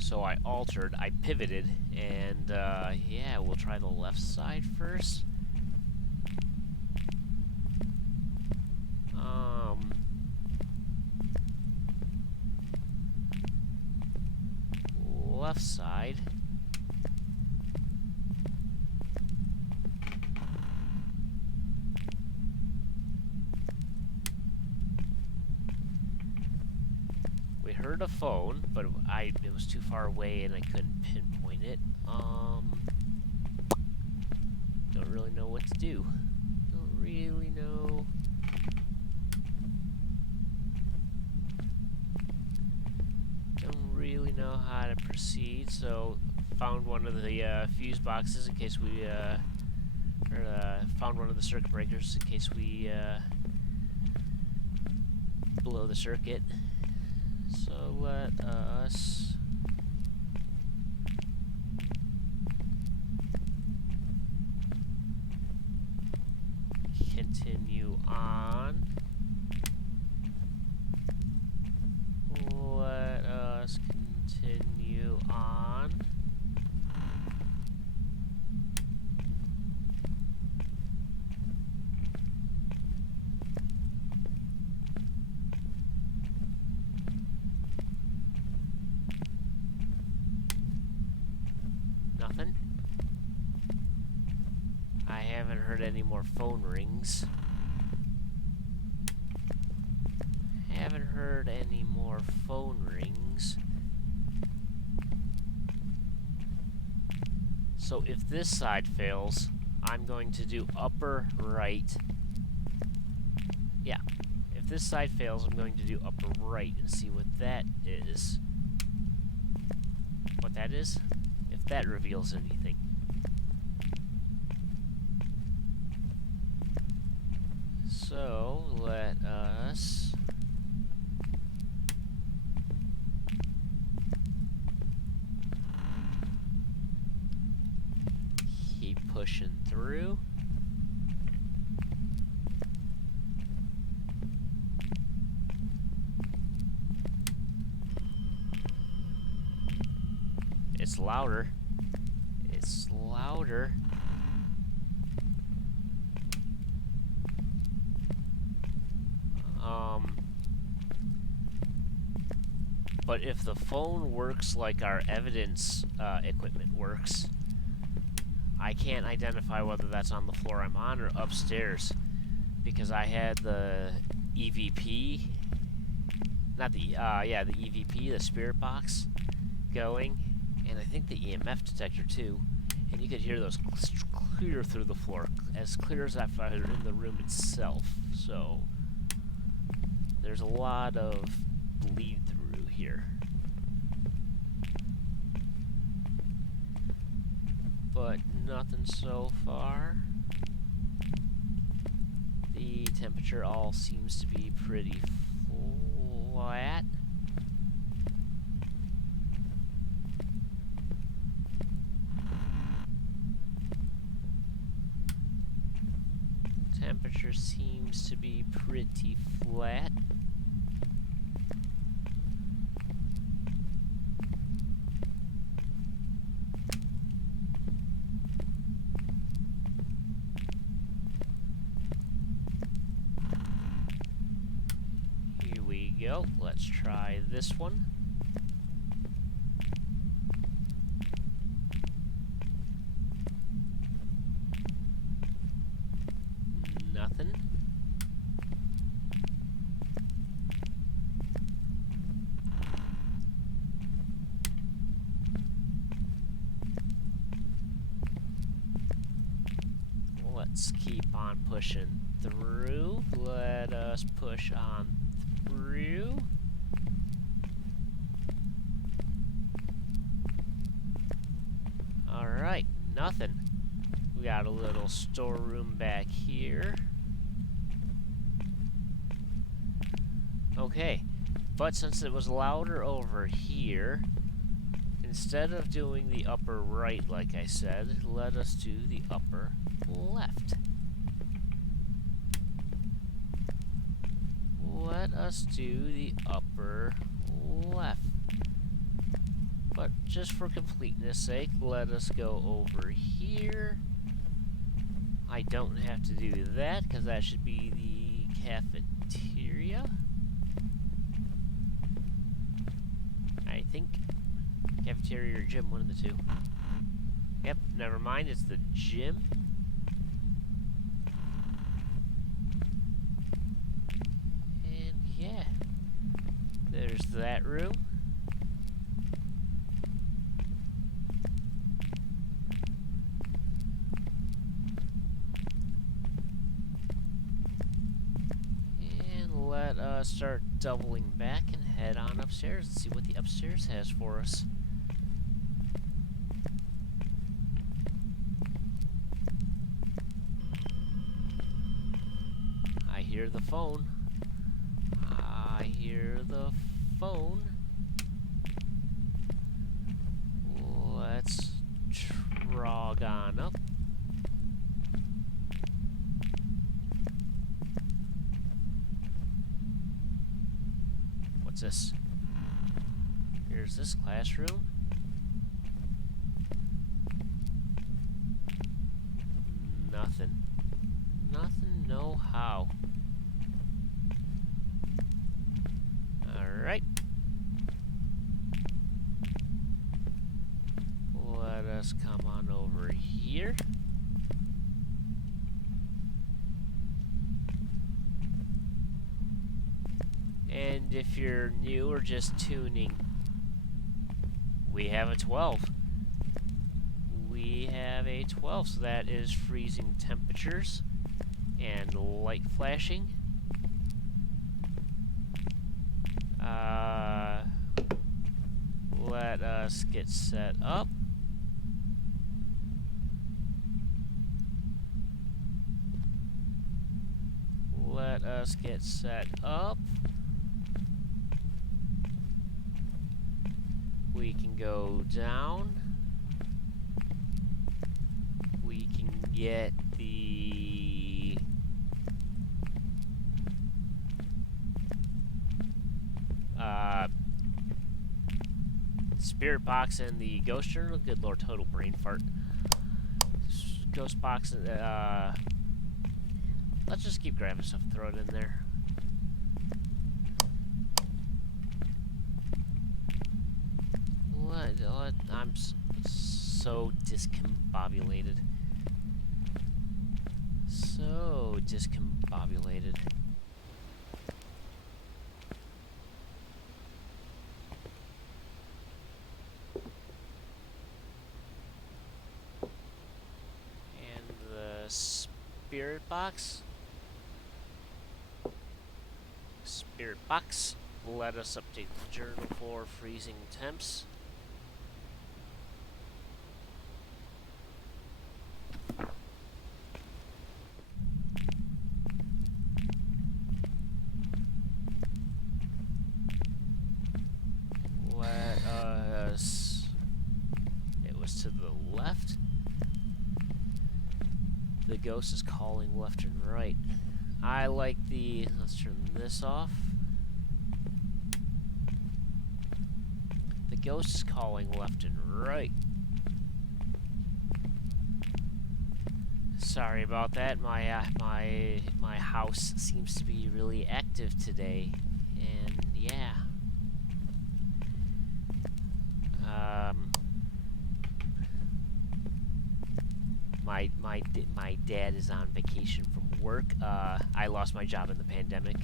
So I altered, I pivoted, and yeah, we'll try the left side first. Left side. We heard a phone, but it was too far away and I couldn't pinpoint it. Don't really know what to do. Don't really know. Don't really know how to proceed, so found one of the fuse boxes in case we, found one of the circuit breakers in case we blow the circuit. So let us continue on. Let us continue on. Nothing? I haven't heard any more phone rings. haven't heard any more phone rings. So if this side fails, I'm going to do upper right. Yeah, if this side fails, I'm going to do upper right and see what that is. What that is? If that reveals anything. So, let us... keep pushing through. It's louder. It's louder. But if the phone works like our evidence equipment works, I can't identify whether that's on the floor I'm on or upstairs, because I had the EVP, not the, yeah, the EVP, the spirit box, going, and I think the EMF detector too, and you could hear those clear through the floor, as clear as if I were in the room itself, so there's a lot of bleed through here. But nothing so far. The temperature all seems to be pretty flat. Temperature seems to be pretty flat. Go. Let's try this one. Nothing. Let's keep on pushing through. Let us push on through. Alright, nothing. We got a little storeroom back here. Okay, but since it was louder over here, instead of doing the upper right like I said, let us do the upper left. Let us do the upper left. But just for completeness sake, let us go over here. I don't have to do that, because that should be the cafeteria. I think. Cafeteria or gym, one of the two. Yep, never mind, it's the gym. Yeah, there's that room. And let us start doubling back and head on upstairs and see what the upstairs has for us. I hear the phone. I hear the phone. Let's trog on up. What's this? Here's this classroom. Nothing. Nothing, no how. Alright. Let us come on over here. And And if you're new or just tuning, we have a 12. We have a 12, so that is freezing temperatures and light flashing. Let us get set up. Let us get set up. We can go down. We can get the spirit box and the ghost journal. Good lord, total brain fart. Ghost box and let's just keep grabbing stuff and throw it in there. What? I'm so discombobulated. So discombobulated. And the spirit box. Spirit box. Let us update the journal for freezing temps. Let us... It was to the left. The ghost is calling left and right. I like the... Let's turn this off. The ghost is calling left and right. Sorry about that. My house seems to be really active today, and yeah. My dad is on vacation from work. I lost my job in the pandemic.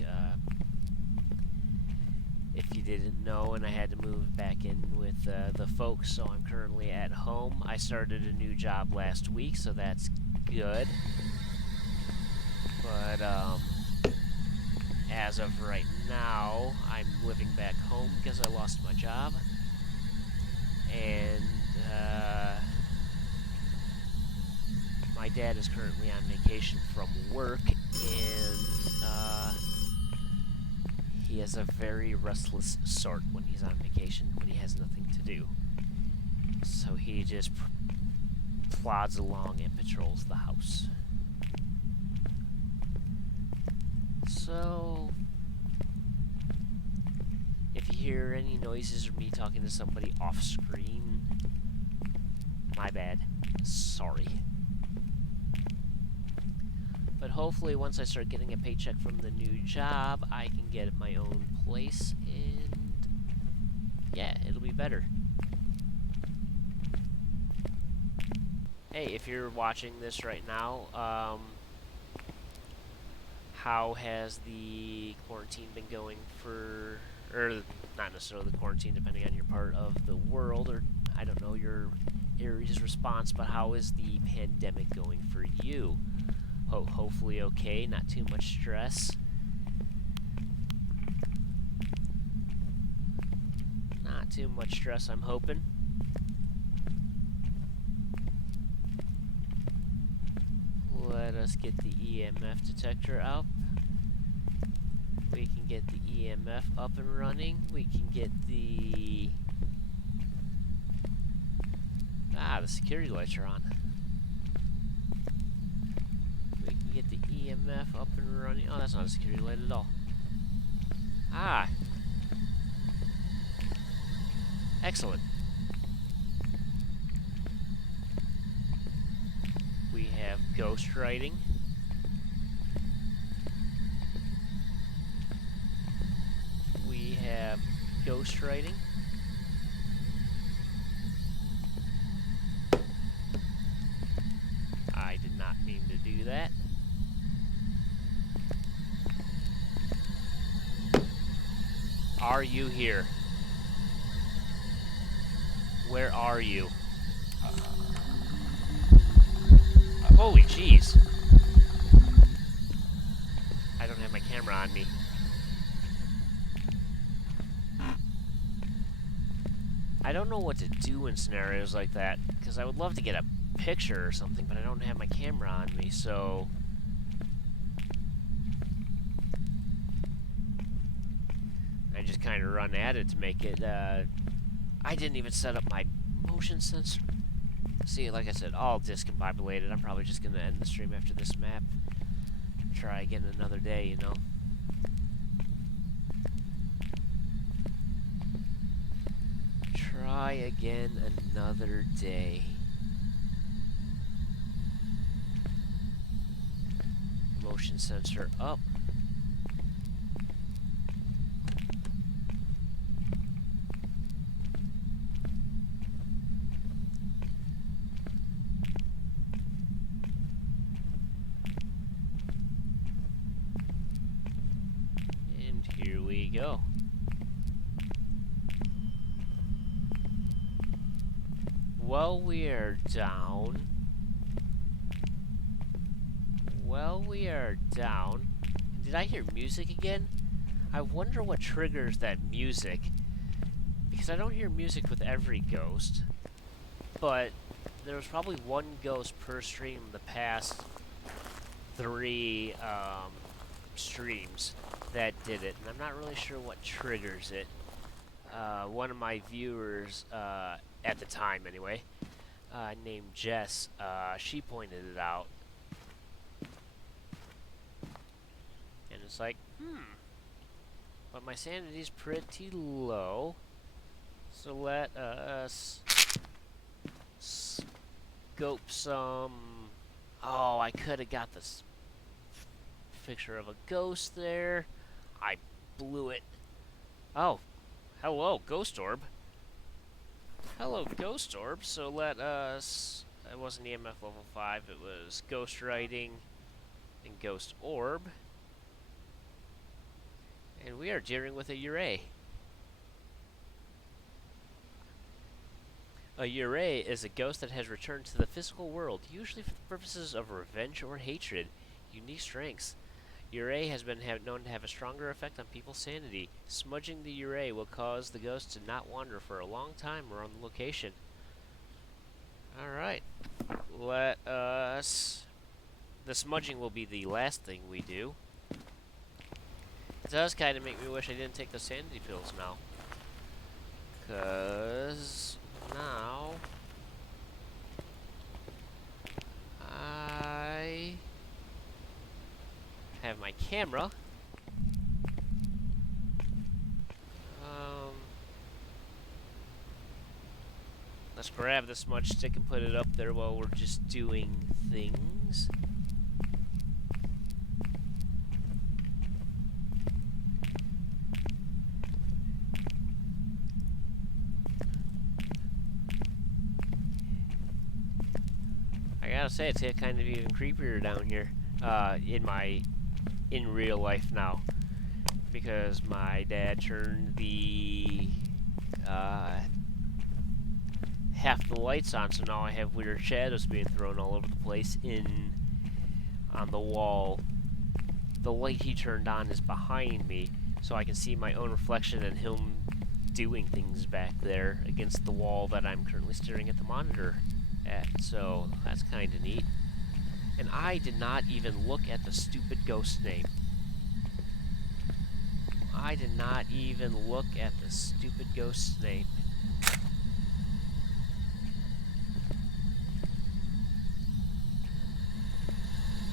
If you didn't know, and I had to move back in with the folks, so I'm currently at home. I started a new job last week, so that's good. But as of right now, I'm living back home because I lost my job. And my dad is currently on vacation from work, and he has a very restless sort when he's on vacation, when he has nothing to do. So he just plods along and patrols the house. So, if you hear any noises or me talking to somebody off screen, my bad. Sorry. But hopefully once I start getting a paycheck from the new job, I can get my own place, and yeah, it'll be better. Hey, if you're watching this right now, how has the quarantine been going for, or not necessarily the quarantine, depending on your part of the world, or I don't know your area's response, but how is the pandemic going for you? Hopefully okay, not too much stress. Not too much stress, I'm hoping. Let us get the EMF detector up. We can get the EMF up and running. We can get the... the security lights are on. We can get the EMF up and running. Oh, that's not a security light at all. Excellent. We have ghost writing. We have ghost writing. I did not mean to do that. Are you here? Where are you? Holy jeez. I don't have my camera on me. I don't know what to do in scenarios like that, because I would love to get a picture or something, but I don't have my camera on me, so... I just kind of run at it to make it, I didn't even set up my motion sensor. See, like I said, all discombobulated. I'm probably just going to end the stream after this map. Try again another day, you know. Try again another day. Motion sensor up. And here we go. Well, we are down. Well, we are down. Did I hear music again? I wonder what triggers that music. Because I don't hear music with every ghost. But there was probably one ghost per stream in the past 3 streams that did it. And I'm not really sure what triggers it. One of my viewers, at the time anyway, named Jess, she pointed it out. And it's like, but my sanity's pretty low, so let us scope some... Oh, I could have got this picture of a ghost there. I blew it. Oh, hello, Ghost Orb. Hello, Ghost Orb. So let us... It wasn't EMF level 5, it was Ghost Writing and Ghost Orb. And we are dealing with a Uray. A Uray is a ghost that has returned to the physical world, usually for the purposes of revenge or hatred. Unique strengths. Uray has been known to have a stronger effect on people's sanity. Smudging the Uray will cause the ghost to not wander for a long time around the location. Alright. Let us... The smudging will be the last thing we do. It does kind of make me wish I didn't take the sanity pills now. 'Cause now I have my camera. Let's grab the smudge stick and put it up there while we're just doing things. I gotta say, it's kind of even creepier down here, in real life now, because my dad turned the, half the lights on, so now I have weird shadows being thrown all over the place on the wall. The light he turned on is behind me, so I can see my own reflection and him doing things back there against the wall that I'm currently staring at the monitor at, so that's kind of neat. And I did not even look at the stupid ghost name. I did not even look at the stupid ghost name.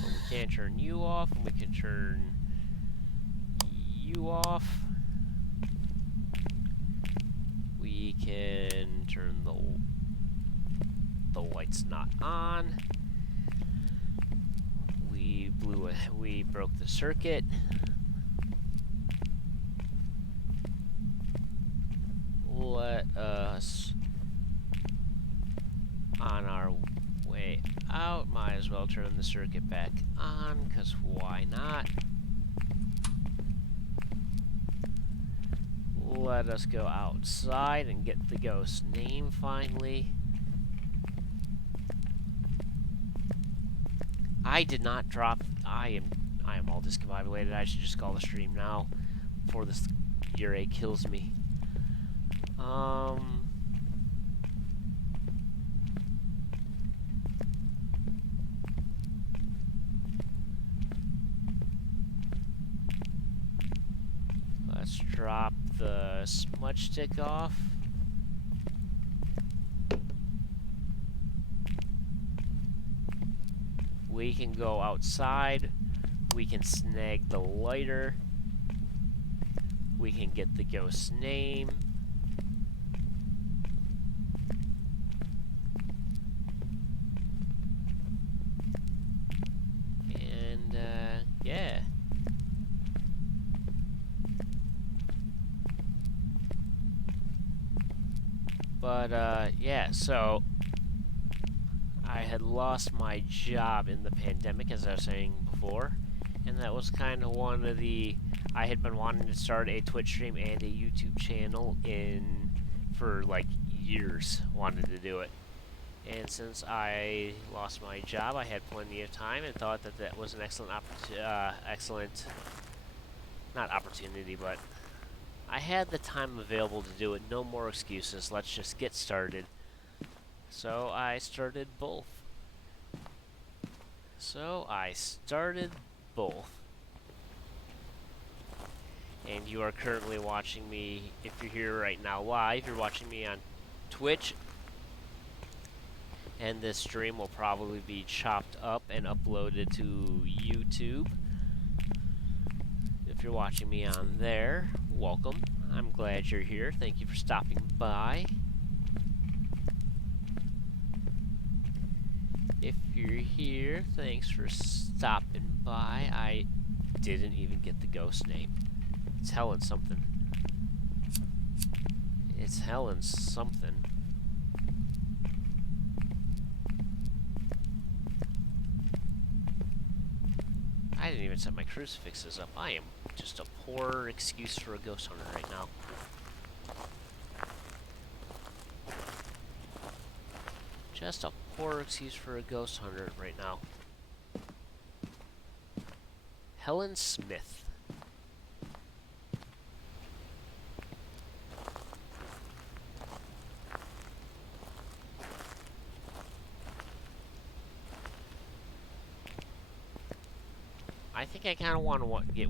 But we can't turn you off, and we can turn you off. We can turn the light's not on. We broke the circuit. Let us, on our way out, might as well turn the circuit back on, because why not? Let us go outside and get the ghost's name finally. I did not drop. I am all discombobulated. I should just call the stream now before this Ure kills me. Let's drop the smudge stick off. We can go outside. We can snag the lighter. We can get the ghost's name. And, yeah. But, yeah, so I had lost my job in the pandemic, as I was saying before, and that was kind of one of the... I had been wanting to start a Twitch stream and a YouTube channel for like years, wanted to do it. And since I lost my job, I had plenty of time and thought that that was an excellent not opportunity, but I had the time available to do it. No more excuses. Let's just get started. So I started both. And you are currently watching me, if you're here right now live, you're watching me on Twitch. And this stream will probably be chopped up and uploaded to YouTube. If you're watching me on there, welcome. I'm glad you're here. Thank you for stopping by. If you're here, thanks for stopping by. I didn't even get the ghost name. It's Helen something. It's Helen something. I didn't even set my crucifixes up. I am just a poor excuse for a ghost hunter right now. Just a poor excuse for a ghost hunter right now. Helen Smith. I think I kind of want to get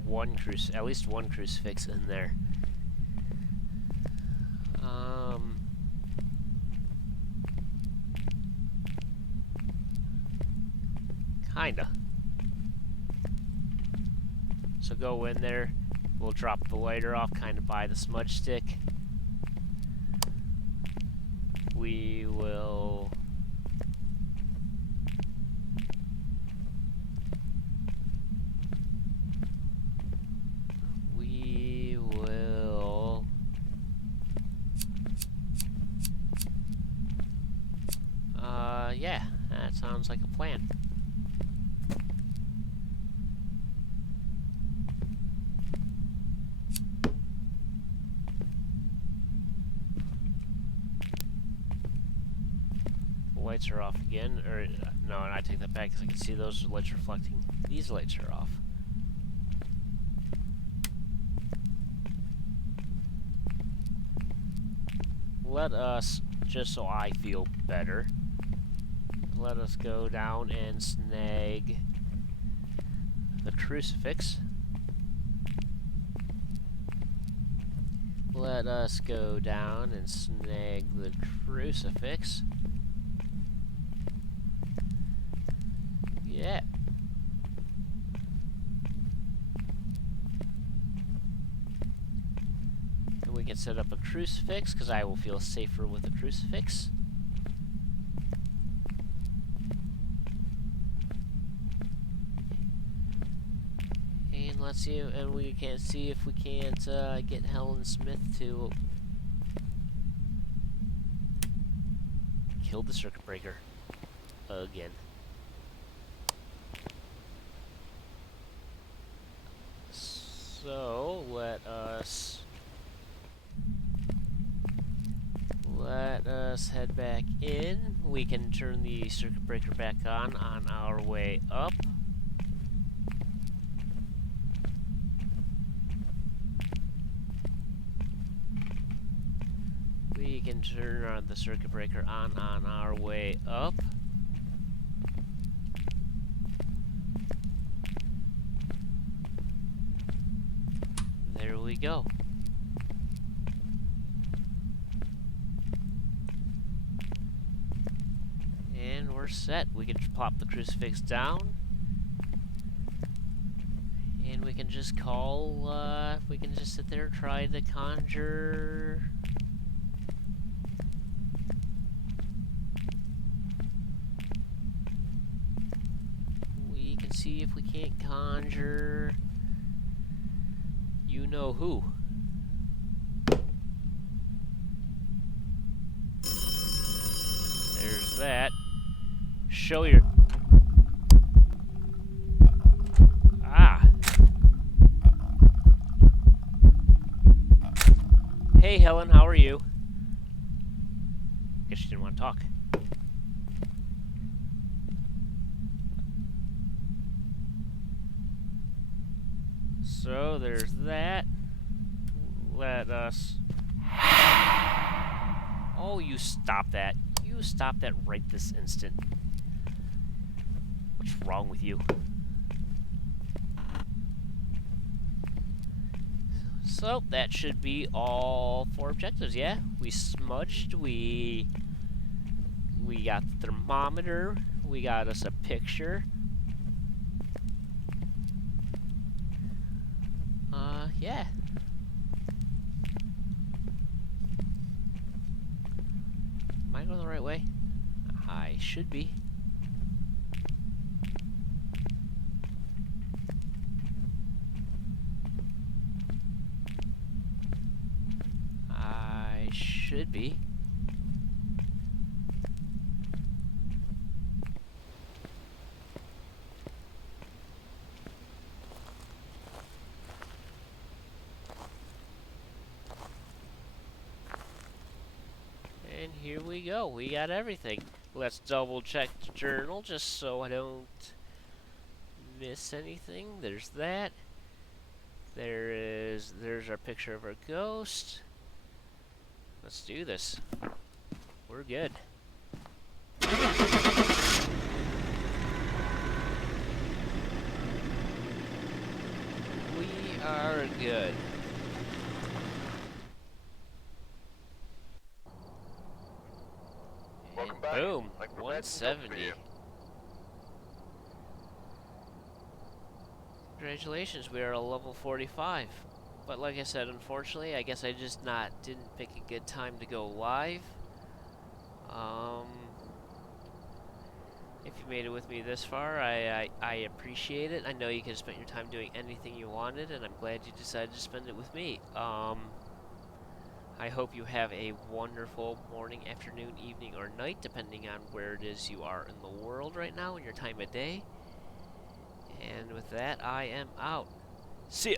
at least one crucifix in there. Kinda. So go in there. We'll drop the lighter off, kind of by the smudge stick. We will... yeah, that sounds like a plan. The lights are off again, or no, and I take that back because I can see those lights reflecting. These lights are off. Let us, just so I feel better, let us go down and snag the crucifix. Let us go down and snag the crucifix. Yeah. And we can set up a crucifix, because I will feel safer with a crucifix. And let's see, and we can see if we can't get Helen Smith to kill the circuit breaker again. So let us us head back in. We can turn the circuit breaker back on our way up. We can turn on the circuit breaker on our way up. There we go. And we're set. We can plop the crucifix down. And we can just call, we can just sit there and try to conjure. We can see if we can't conjure. You know who. There's that. Show your... Ah. Hey Helen, how are you? Guess she didn't want to talk. So there's that. Let us... Oh, you stop that. You stop that right this instant. What's wrong with you? So, that should be all 4 objectives, yeah? We smudged, we got the thermometer, we got us a picture. Yeah. Am I going the right way? I should be. I should be. And here we go. We got everything. Let's double check the journal just so I don't miss anything. There's that. There's our picture of our ghost. Let's do this. We're good. We are good. Welcome back. Boom, I prepared some notes for 170. you. Congratulations, we are a level 45. But like I said, unfortunately, I guess I just didn't pick a good time to go live. If you made it with me this far, I appreciate it. I know you could have spent your time doing anything you wanted, and I'm glad you decided to spend it with me. I hope you have a wonderful morning, afternoon, evening, or night, depending on where it is you are in the world right now and your time of day. And with that, I am out. See ya!